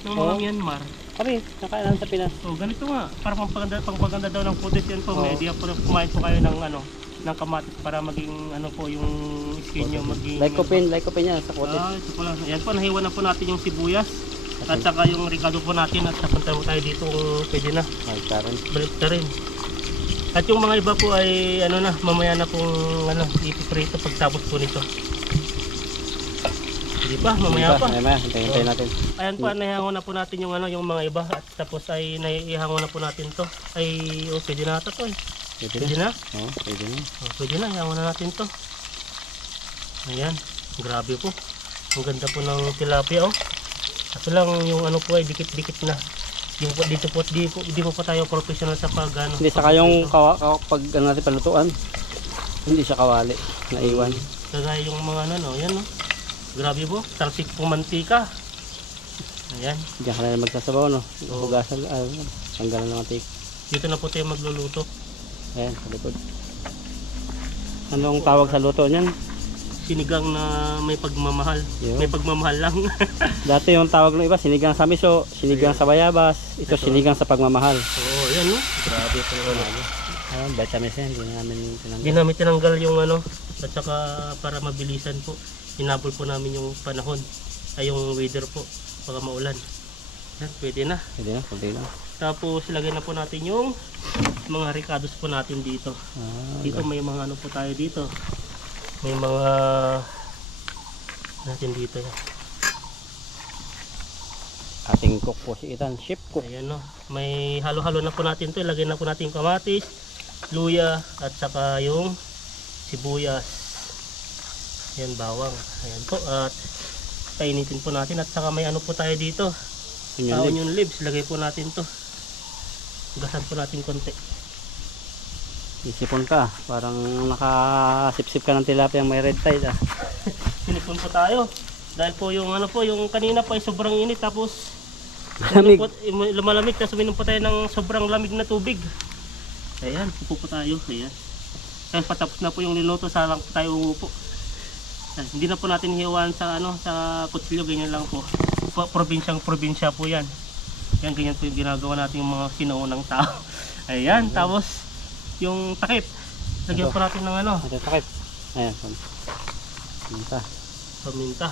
ng mga Myanmar. Kami, nakailan sa Pinas. So, ganito nga, para pangpaganda daw ng footage yan po, Oo. media po, kumain po kayo ng ano, ng kamatis para maging ano po yung skin nyo maging Lycopene yan sa kote. ito po lang. Yan po, nahiwa na po natin yung sibuyas at saka yung ricado po natin at napunta mo tayo dito kung pwede na. Ay, karon. Balik na rin. At yung mga iba po ay ano na, mamaya na pong ano, ipiprito pagtapos po nito. Hindi pa, mamaya pa. Mamaya, hintayin natin. Ayan po, naihango na po natin yung ano, yung mga iba at tapos ay naihango na po natin to. Ay, pwede na ata to eh. Pwede na? Oo, pwede na. Pwede na, ihango na natin to. Ayan, grabe po. Ang ganda po ng tilapia oh. Kaso lang yung ano po ay dikit-dikit na. Yung dito po, di po pa tayo professional sa pag ano. Hindi, saka yung pag ano natin palutuan, hindi siya kawali, naiwan. Kagaya yung mga ano, no, yan no. Grabe po, talsik pong mantika. Ayan, Diyan ka na magsasabaw, no? Oo. Hugasan, tanggalan ng mantik. dito na po tayo magluluto. Ayan, sa likod. Anong tawag sa luto niyan? Sinigang na may pagmamahal. Yun. May pagmamahal lang. Dati yung tawag ng iba, sinigang sa miso, sinigang sa bayabas, ito sinigang sa pagmamahal. Oo, yan no. Grabe po yung ano. Ayun, vitamins yan, hindi namin tinanggal. Hindi namin tinanggal yung ano, at saka para mabilisan po. Hinabol po namin yung panahon, ay yung weather po, baka maulan. Yan, pwede na. Pwede na, pwede na. Tapos ilagay na po natin yung mga ricados po natin dito. Dito may mga ano po tayo dito. May mga natin dito yan. Ating cook po si Ethan, chef cook. Ayan no. May halo-halo na po natin to. Ilagay na po natin yung kamatis, luya at saka yung sibuyas. Ayan, bawang. Ayan po. At painitin po natin. At saka may ano po tayo dito. Onion leaves. Lagay po natin to. Gasan po natin konti. Isipon ka, parang nakasip-sip ka ng tilapia may red tide ah. Sinipon po tayo. Dahil po yung ano po, yung kanina po ay sobrang init. Tapos Lamig. lumalamig. Tapos uminom po tayo ng sobrang lamig na tubig. Ayan, upo po tayo. Ayan. Tapos patapos na po yung niluto, salang po tayo umupo. Hindi na po natin hiwaan sa ano, sa kutsilyo, ganyan lang po. Probinsya po 'yan. Yan, ganyan po yung ginagawa natin yung mga sinuunang tao. Ayan, tapos yung takip. Lagyan po natin ng ano, Ito takip. Ayan. Paminta. paminta.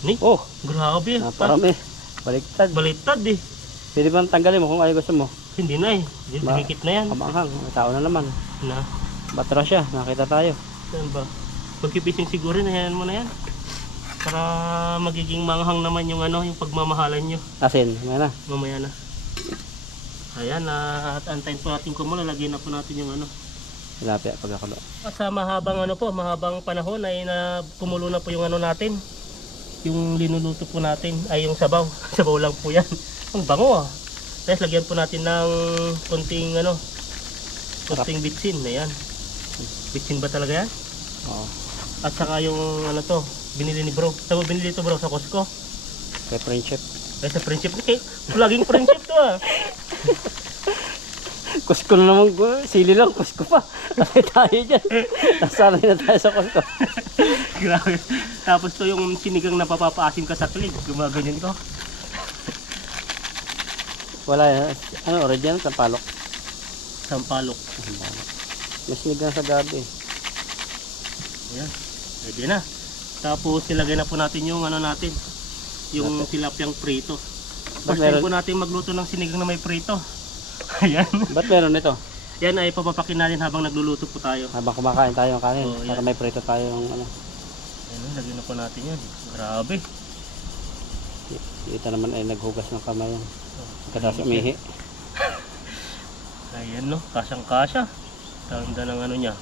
Ni, Oh, grabe. naparami. Baliktad. Baliktad eh. Pwede bang tanggalin mo kung ano gusto mo? Hindi na eh. Ba- Dikit na yan. Kamanghang, may tao na naman. Na, Batra siya, nakita tayo. saan ba? Pagkipising siguro, nahayan mo na yan. Para magiging manghang naman yung ano, yung pagmamahalan nyo. Asin, may na. Mamaya na. Ayan, at antayin po natin kumulo. Lagyan na po natin yung ano. Tilapia pagkakulo. At sa mahabang ano po, mahabang panahon ay na kumulo na po yung ano natin. Yung linuluto po natin ay yung sabaw. Sabaw lang po yan. Ang bango ah. Tapos lagyan po natin ng konting ano, konting bitsin. Ayan. Bitsin ba talaga yan? Oo. At saka yung ano to, binili ni bro. Saan mo binili to bro? Sa Costco? Kay friendship. Ay sa friendship. Okay, laging friendship to ah. Kusko na naman, sili lang, kusko pa. Kasi tayo dyan. Nasanay na tayo sa kusko. Grabe. Tapos to yung sinigang na papapaasim ka sa tulig. Gumaganyan ko. Wala yan. Ano, original, sampalok. Sampalok. Mas sinigang sa gabi. Ayan. Pwede na. Tapos ilagay na po natin yung ano natin. Yung tilapyang prito. Ba't First time meron- po natin magluto ng sinigang na may prito. Ayan. Ba't meron ito? Yan ay papapakin natin habang nagluluto po tayo. Habang kumakain tayo ng kanin, Oo, para yan. may prito tayo ng ano. Ayan, lagyan na po natin yan. Grabe. Ito naman ay naghugas ng kamay yan. Pagkatapos umihi. Ayan no, kasyang-kasya. Tanda ng ano niya.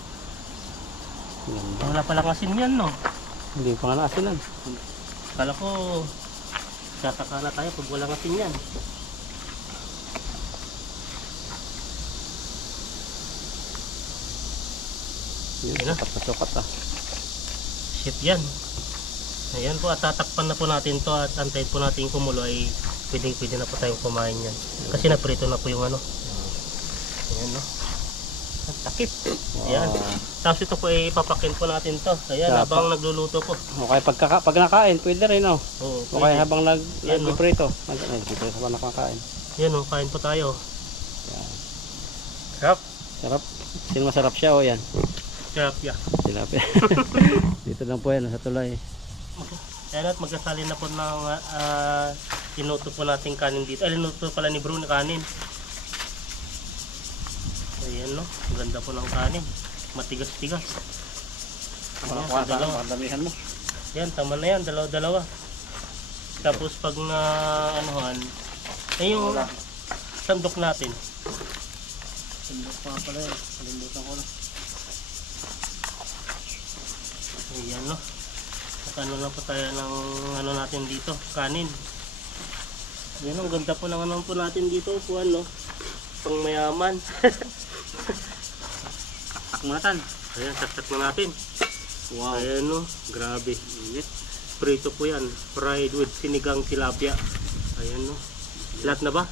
Ganda. Wala palang asin yan no. Hindi pa nga naasinan. Kala ko tataka na tayo pag walang asin yan. Yun, Ayan na. sukat na sukat ah. Shit yan. Ayan po, at tatakpan na po natin to at antayin po natin kumulo ay pwede na po tayong kumain yan. Kasi naprito na po yung ano. Ayan no. Ang takip. Ayan. Tapos ito po ay papakin po natin to. Ayan, Sapa. habang nagluluto po. Okay, pag nakain, pwede rin oh. Oo, Okay, pwede. habang Yan, no? nagpiprito. Ay, dito sa nakakain. Yan o, kain po tayo. Yan. Sarap. Sarap. Sino masarap siya o yan? Sarap ya. Tilapia. Dito lang po yan, sa tulay. Ayan at magkasali na po ng inuto po natin kanin dito. Ay, inuto pala ni Bro na kanin. Ayan no, ganda po ng kanin. Matigas-tigas. Ayan, sa dalawa. damihan mo. Yan, tama na yan, dalawa-dalawa. Tapos pag na anuhan, ay yung sandok natin. Sundok pa pala yun. Kalimbutan ko na. Ayan no. At ano na po tayo ng ano natin dito, kanin. Ayan, ang ganda po ng ano po natin dito, upuan no. Pang mayaman. Kumatan. Ayan, saksak na natin. Wow. Ayan no, grabe. Init. Prito po yan, fried with sinigang tilapia. Ayan no. Lahat na ba?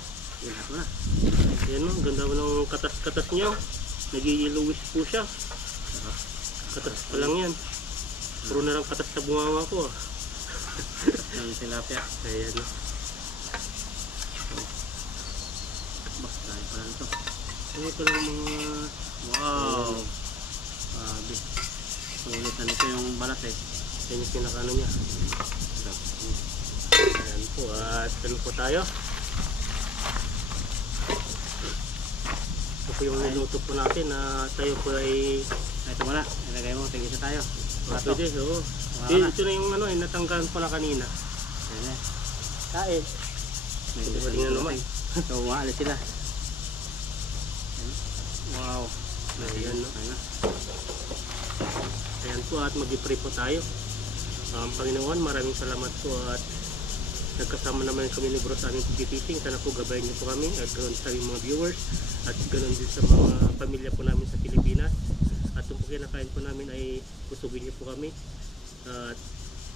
Lahat na. Ayan no, ganda po ng katas-katas niya. Nag-i-yellowish po siya. Katas pa lang yan. Puro na lang katas sa bunganga ko. Ng tilapia. Ayan no. Basta tayo pala nito. Ano ito lang mga... Wow. Grabe. Sulit na nito yung balat eh. Yan yung pinaka ano niya. Ayan po, at ano po tayo? po yung niluto po natin na tayo po ay Ito muna, ilagay mo, tigisa tayo. pwede. Oo. Ito na yung ano, natanggalan po na kanina. Ayan na. Kain. May Hindi gusto ba tingnan ng naman? So, umaalis sila. Wow. Ayan, no? Ayan na. Ayan po at mag-pray po tayo. Panginoon, maraming salamat po at nagkasama naman kami ni Bro sa aming pagpipiting. Sana po gabayan niyo po kami at ganoon sa aming mga viewers at ganoon din sa mga pamilya po namin sa Pilipinas. At yung po kinakain po namin ay kusugin niyo po kami. At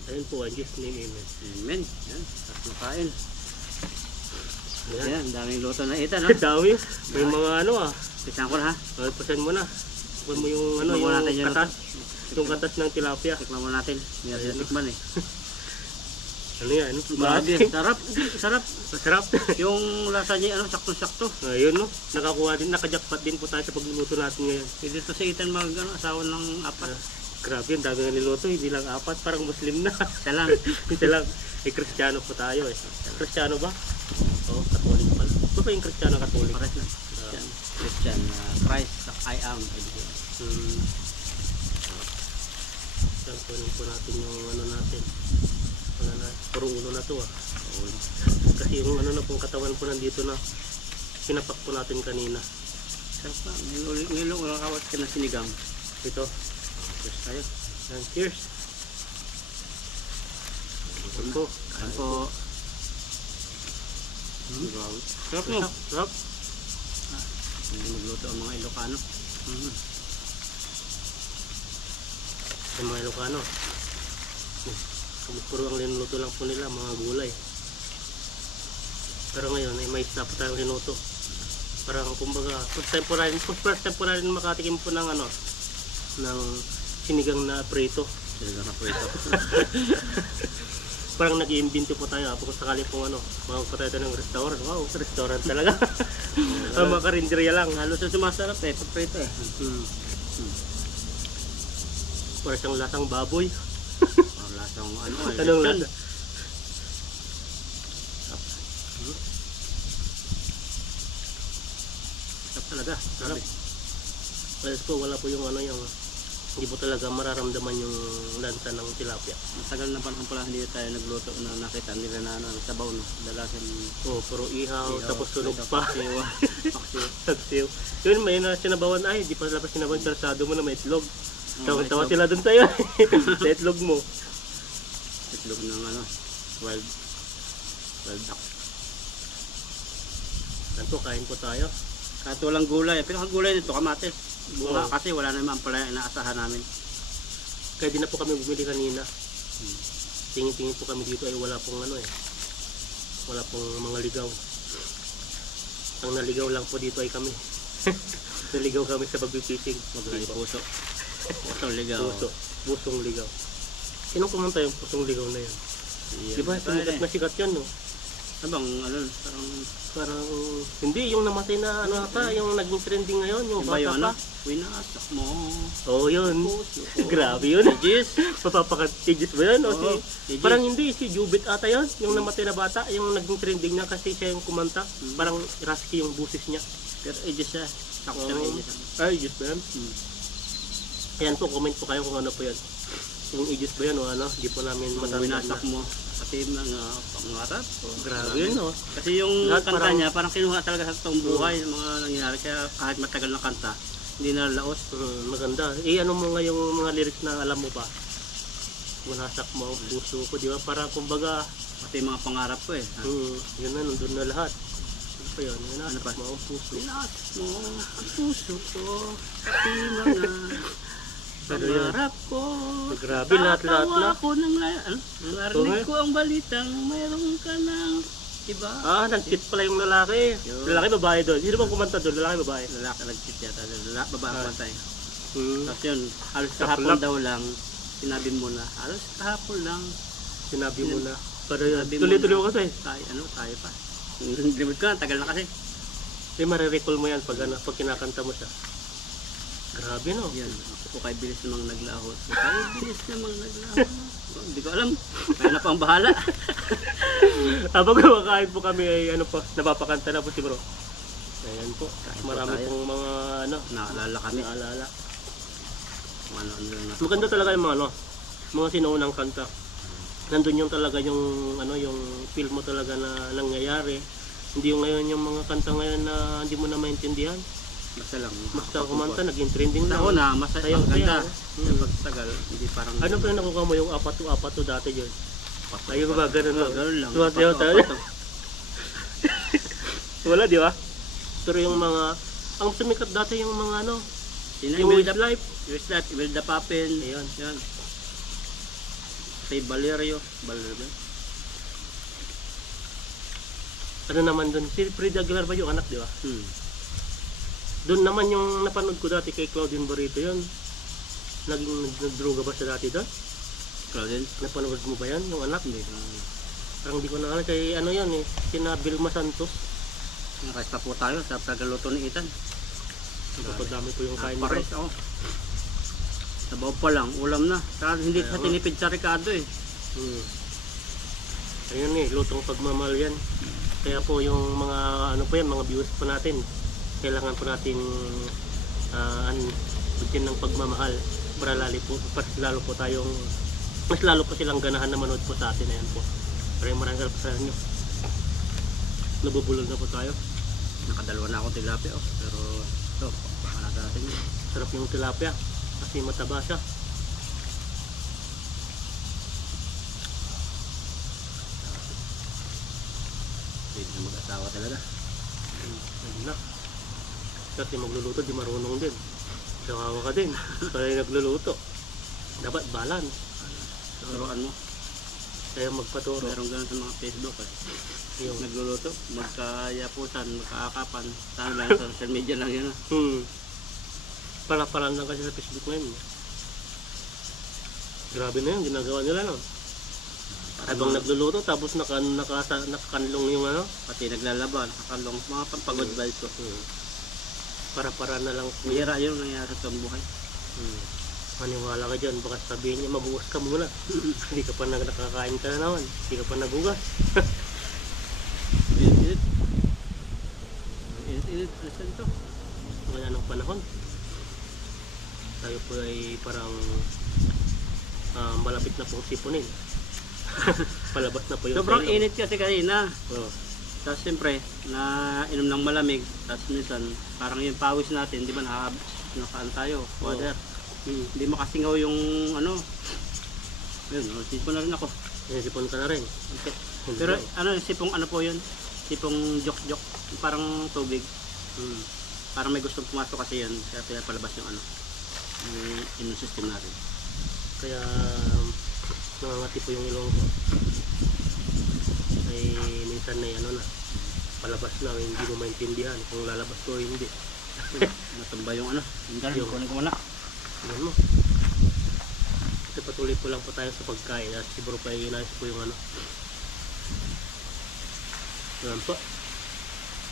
ayun po, in Jesus' name, amen. Amen. Yan, tatlo kain. Ayan. Ayan, ang daming luto na ita, no? Dami. May mga ano Pisahan ko na ha. pasan mo na. Huwag mo yung ano, Tikman mo natin yung yung katas. Yung katas ng tilapia. Tikman mo natin. Hindi natin tikman eh. Ano yan? Grabe, sarap. Sarap. Masarap. Yung lasa niya, sakto-sakto. Ayun, no? Nakakuha din, nakajakpat din po tayo sa pagluluto natin ngayon. Pwede to sa itan asawa ng apat. Grabe, ang dami nga niluto. Hindi lang apat, parang Muslim na. Isa lang. Ito lang. Kristiyano po tayo eh. Kristiyano ba? Oo, Katolik pala. Ito ba yung Kristiyano Katolik? Pares lang. Christian. Christ, I am. Saan po natin yung ano natin. Ano na, puro ulo na to Kasi yung ano na pong katawan po nandito na pinapak po natin kanina. Sarap pa. Ngayon lang kawat ka na sinigang. Ito. Cheers tayo. Yan, cheers. Ito po. Kain po. Grabe. Sarap no? Sarap. Hindi magluto ang mga Ilocano. Yung mga Ilocano. Puro ang linuto lang po nila, mga gulay. Pero ngayon ay may isda po tayong linuto. Parang kumbaga, first time po rin makatikim po ng ano, ng sinigang na prito. Sinigang na prito. Parang nag-iimbento po tayo kung sakali pong ano, makapatay tayo ng restaurant. Wow, restaurant talaga. Ang mga karinderya lang. Halos na sumasarap eh, pag prito eh. Parang siyang lasang baboy. Ang lasang ano eh. Anong lasa? Sarap talaga. Sarap. Well po, wala po yung ano yung hindi po talaga mararamdaman yung lansa ng tilapia. Matagal na panahon pala hindi tayo nagluto na nakita nila na ano, sabaw no. Dalasan Oh, puro ihaw, tapos sunog pa. Paksiw. Saksiw. Yun, may na sinabawan ay, di pa labas sinabawan, sarasado mo na may itlog. Tawa sila dun sa'yo. Sa itlog mo. Itlog ng ano, wild duck. Ganito, kain po tayo. Kahit walang gulay, pinakagulay nito kamatis. Bunga kasi wala naman pala inaasahan namin. Kaya di na po kami bumili kanina. Tingin-tingin po kami dito ay wala pong ano eh. Wala pong mga ligaw. Ang naligaw lang po dito ay kami. Naligaw kami sa pag-fishing. Maglay puso. Pusong ligaw. Pusong ligaw. Sinong kumanta yung pusong ligaw na yan? Di ba? Sikat yan no? Abang ano, parang hindi yung namatay na ano ata, yung naging trending ngayon, yung bata bata ano? pa. Winasak mo. Oo, yun. Puso. Grabe yun. Aegis. Papapakat-aegis ba yun? O Oo, si, parang hindi, si Jubit ata yun, yung namatay na bata, yung naging trending niya kasi siya yung kumanta. Parang rusty yung busis niya. Pero Aegis siya. Sakto siya Aegis. Ay, Aegis ba yan? Ayan po, comment po kayo kung ano po yan. Yung Aegis ba yan o ano, di po namin matanda. Winasak mo. Pati mga pangarap. Grabe yun no. Kasi yung Lahat kanta parang niya, parang kinuha talaga sa totoong buhay ng mga nangyayari. Kaya kahit matagal na kanta, hindi na laos. Maganda. Ano mo nga yung mga lyrics na alam mo pa? Winasak mo ang puso ko, di ba? Parang kumbaga, Pati mga pangarap ko eh. yun na, nandun na lahat. Ano pa yun? Winasak mo ang puso. Winasak mo ang puso ko, pati mga pangarap ko. Grabe, lahat-lahat na. Tatawa ako ng narinig ko ang balitang mayroon ka ng iba. Nag-cheat pala yung lalaki. Lalaki, babae doon. Sino bang kumanta doon? Lalaki, babae? Lalaki nag-cheat yata. Babae kumantay. Hmm. Tapos yun, halos kahapon daw lang, sinabi mo na, halos kahapon lang, Sinabi mo na. Pero yun, Sabi mo tuloy-tuloy na. mo kasi. tayo pa. Limit ko na, tagal na kasi. Hindi, marirecall mo yan pag kinakanta mo siya. Grabe no. Yan, ako kay bilis namang naglahot. Kay bilis namang naglahot. Hindi ko alam. Kaya na pang bahala. Habang kumakain po kami ay napapakanta na po si bro. Ayan po. Kain po Marami tayo. pong mga ano, Naalala kami. naalala. Kung ano na. Maganda talaga yung mga ano, mga sinuunang kanta. Nandun yung talaga yung ano, yung feel mo talaga na nangyayari. Hindi yung ngayon yung mga kanta ngayon na hindi mo na maintindihan. Basta lang. Basta kumanta, naging trending Sa lang. una, masaya. Sayaw, Maganda. sayaw. Yung pagtagal, hindi parang... Ano pa yung nakukuha mo yung apato-apato dati yun? Ayun ba, ganun lang. Ganun lang. Sumasayaw tayo. Wala, di ba? Pero yung mga, ang sumikat dati yung mga ano, yung Westlife. Westlife, Imelda Papel. Ayun. Yan. Kay Valerio. Valerio. Ano naman dun, si Frida Aguilar ba yung anak, di ba? Hmm. Doon naman yung napanood ko dati kay Claudine Barreto yun. Naging nagdruga ba siya dati doon? Claudine. Napanood mo ba yan, yung anak? Hindi. Parang di ko na alam, kay ano yun eh, sina Vilma Santos. Rest na po tayo sa tagaluto ni Ethan. Napadami ko yung kain nito. Pares ako. Sabaw pa lang, ulam na. Saka hindi Kaya sa nga. tinipid sa Ricardo eh. Ayun eh, lutong pagmamahal yan. Kaya po yung mga ano po yan, mga viewers po natin, kailangan po natin bigyan ng pagmamahal para lalo po tayong mas lalo po silang ganahan na manood po sa atin. Ayan po. Maraming salamat sa inyo. Nabubulol na po tayo. Nakadalawa na ako tilapia oh. Pero ito, pakalata natin yun. Sarap yung tilapia kasi mataba siya. Pwede na mag-asawa talaga. Ayun na. Kasi magluluto di marunong din. Kawawa ka din. Kaya nagluluto. Dapat balance. Turuan mo. Kaya magpaturo. Meron ganun sa mga Facebook eh. Yung, Nagluluto, magkayapusan, magkaakapan. Saan lang sa social media lang yun ah. Para-paran lang kasi sa Facebook ngayon. Grabe na yun, ginagawa nila no. Habang nagluluto tapos nakakanlong yung ano. Pati naglalaban, nakakalong, mga pampagod vibes ko. Para-para na lang. Bihira yun nangyari sa itong buhay. Maniwala ka dyan, baka sabihin niya mabugas ka muna. Hindi ka pa nakakain ka na naman. Hindi ka pa nagugas. Init-init. Init-init, listen to. Wala ng panahon. Tayo po ay parang malapit na pong sipunin. Palabas na po yung Sobrang sayo. init kasi kanina. Oh. Tapos siyempre, na inom ng malamig. Tapos minsan, parang yung pawis natin, di ba nakaan tayo, water. Hindi makasingaw yung ano. Yun, sipon na rin ako. Sipon ka na rin. Okay. Pero ano, sipong ano po yun? Sipong jok-jok, parang tubig. Parang may gustong pumasok kasi yun, kaya pinapalabas yung ano, yung immune system natin. Kaya nangangati po yung ilong ko. Ay minsan na ano na, palabas na, hindi mo maintindihan kung lalabas ko o hindi. Natamba yung ano, yung kunin ko muna. Ano mo? Kasi patuloy po lang po tayo sa pagkain at siguro pa inayos po yung ano. Yan po.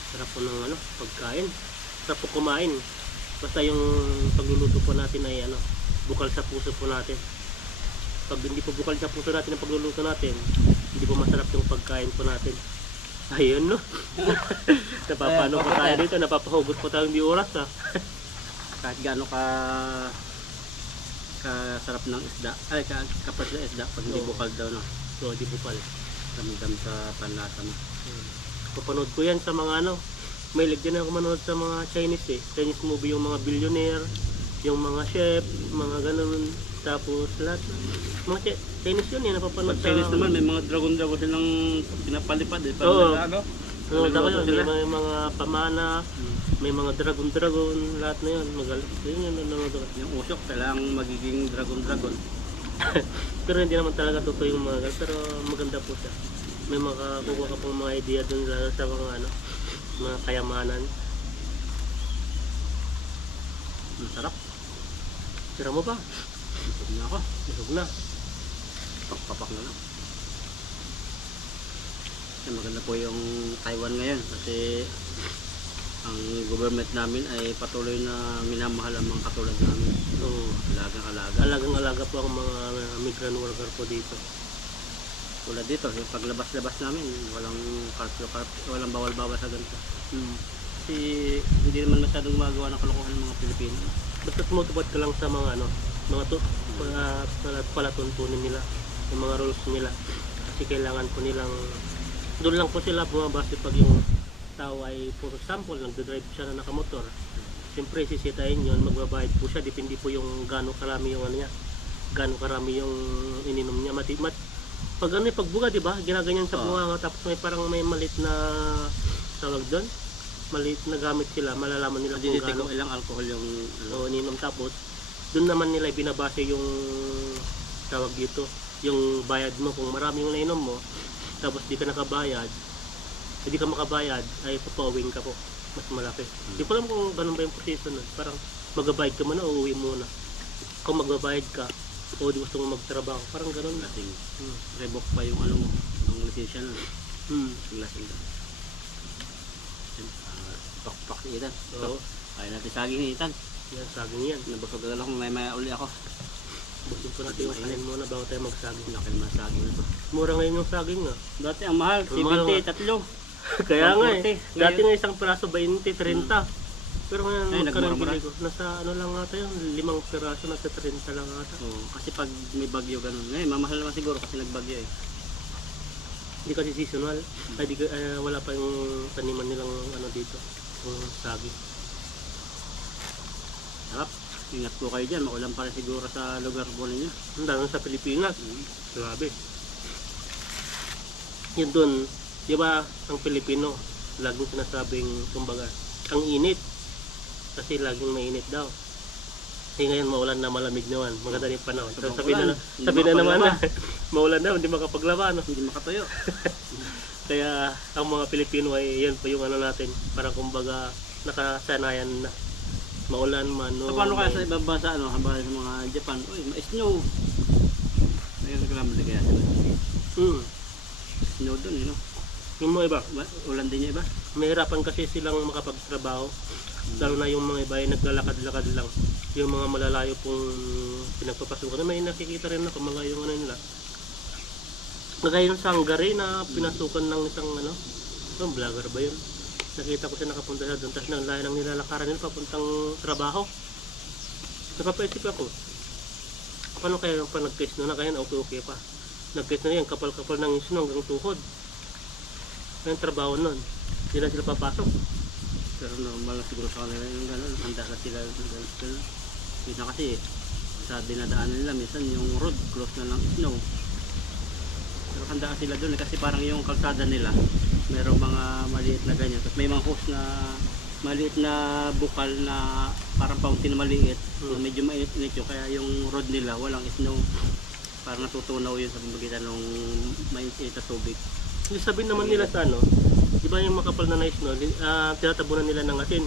Sarap po ng ano, pagkain. Sarap po kumain. Basta yung pagluluto po natin ay ano, bukal sa puso po natin. Pag hindi po bukal sa puso natin ang pagluluto natin, hindi po masarap yung pagkain po natin. Ayun no. Napapano po tayo dito, napapahugot po tayo di oras ha. Kahit gaano kasarap ng isda, ay kapag sa isda, pag hindi Oo. bukal daw no, So di bukal. damdam sa panlasa mo. Papanood ko yan sa mga ano, may din ako manood sa mga Chinese eh. Chinese movie, yung mga billionaire, yung mga chef, mga ganun. Tapos lahat, mga Chinese yun eh, napapanood Pag Chinese naman, may mga dragon silang pinapalipad eh. Pag Oo. ano, Nanood ako yun, sila. may mga pamana, may mga dragon, lahat na yun. Magalit. Yun yun, nanonood ako. Yung usok, kailangang magiging dragon. Pero hindi naman talaga totoo yung mga ganun, pero maganda po siya. May makakuha ka pong mga idea dun lalo sa mga ano, mga kayamanan. Ang sarap. Tira mo ba? Busog na ako. Busog na. Papak na lang. Kasi maganda po yung Taiwan ngayon kasi ang government namin ay patuloy na minamahal ang mga katulad namin. So, Alagang-alaga. alagang-alaga po ang mga migrant worker po dito. Tulad dito, yung paglabas-labas namin, walang walang bawal-bawal sa ganito. kasi hindi naman masyadong gumagawa ng kalokohan ng mga Pilipino. Basta tumutupad ka lang sa mga ano, mga palatuntunin nila, yung mga rules nila. Kasi kailangan po nilang, doon lang po sila bumabase pag yung tao ay, for example, nagdadrive siya na nakamotor. Siyempre sisitahin yun, magbabayad po siya, depende po yung gaano karami yung ano niya, gaano karami yung ininom niya. Pag ano, pagbuga, di ba? Ginaganyan sa bunga, tapos may malit na tawag doon, malit na gamit sila, malalaman nila kung Dinitect gaano kung ilang alcohol yung ano. ininom. Tapos doon naman nila binabase yung tawag dito, yung bayad mo. Kung marami yung nainom mo, tapos di ka nakabayad, hindi ka makabayad, ay papawing ka po, mas malaki. Di ko alam kung ganun ba yung proseso nun. Parang magbabayad ka muna o uuwi muna. Kung magbabayad ka o di gusto mo magtrabaho, parang ganun. Lasing. Revoke pa yung ano mo, yung lisensya nun. Hmm. Yung lasing ka. Pakpak si Ethan. Oo. Kaya natin saging ni Ethan. Yan, saging yan. Nabusog na ako, may uli ako. Busin po natin yung kanin muna bago tayo magsaging. Laki naman saging na to. Mura ngayon yung saging nga. Dati ang mahal, Ang mahal 70, tatlo. Kaya nga eh. 140. Dati nga isang piraso 20, 30. Pero ngayon, Ay, magkano yung nagmura-mura. bili ko? Nasa ano lang ata yun, 5 piraso, nasa 30 lang ata. Oo, kasi pag may bagyo ganun. Ngayon, mamahal naman siguro kasi nagbagyo eh. Hindi kasi seasonal. Ay, wala pa yung taniman nilang ano dito. Yung saging. Sarap. Ingat po kayo dyan, maulan pa rin siguro sa lugar po ninyo. Ang dami sa Pilipinas. Grabe. Yun dun, di ba ang Pilipino, laging sinasabing, kumbaga, ang init. Kasi laging mainit daw. Eh ngayon maulan na, malamig naman, maganda yung panahon. So, sabi na naman na, maulan na, hindi makapaglaba. No? Hindi makatuyo. Kaya ang mga Pilipino ay yan po yung ano natin, parang kumbaga nakasanayan na. Maulan man, no. So, paano kaya sa ibang bansa, ano, habang sa mga Japan, uy, ma-snow. Ayun, nagkalamali kaya sila. Snow dun, you know. Yung mga iba, Ulan din yung iba. mahirapan kasi silang makapagtrabaho. Lalo na yung mga iba ay naglalakad-lakad lang. Yung mga malalayo pong pinagpapasukan. May nakikita rin ako mga yung ano nila. Kagaya yung Sangare na pinasukan ng isang ano, vlogger ba yun? Nakita ko siya nakapunta siya doon. Tapos nang layo ng nilalakaran nila papuntang trabaho. Napapaisip ako, paano kaya yung pa nag-case na kaya okay pa. Nag-case na yan, kapal-kapal ng isno hanggang tuhod. Yung trabaho nun, hindi na sila papasok. Pero normal na siguro sa kanila yung gano'n. Handa na sila. Minsan kasi, sa dinadaanan nila, minsan yung road close na lang snow. Pero handa sila doon kasi parang yung kalsada nila, mayroong mga maliit na ganyan. Tapos may mga hose na maliit na bukal na parang fountain na maliit. Na medyo mainit-init yun. Kaya yung road nila, walang snow. Parang natutunaw yun sa pamamagitan ng mainit na tubig. Yung sabihin naman nila sa ano, di ba yung makapal na nice no, tinatabunan nila ng asin.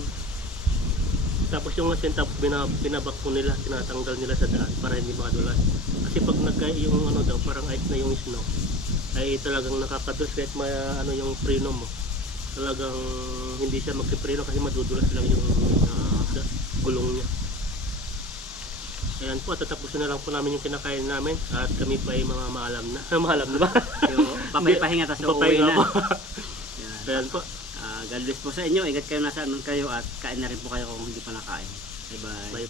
Tapos yung asin, tapos binabak po nila, tinatanggal nila sa daan para hindi makadulas. Kasi pag yung ano daw, parang ice na yung snow, ay talagang nakakadulas kahit ano yung preno mo. Talagang hindi siya magpipreno kasi madudulas lang yung gulong niya. Ayan po, tatapusin na lang po namin yung kinakain namin at kami pa ay mga maalam na. Maalam na ba? Papahinga tapos uuwi na. po. Yan. Ayan po. God bless po sa inyo. Ingat kayo nasa anon kayo at kain na rin po kayo kung hindi pa nakain. Bye bye. Bye.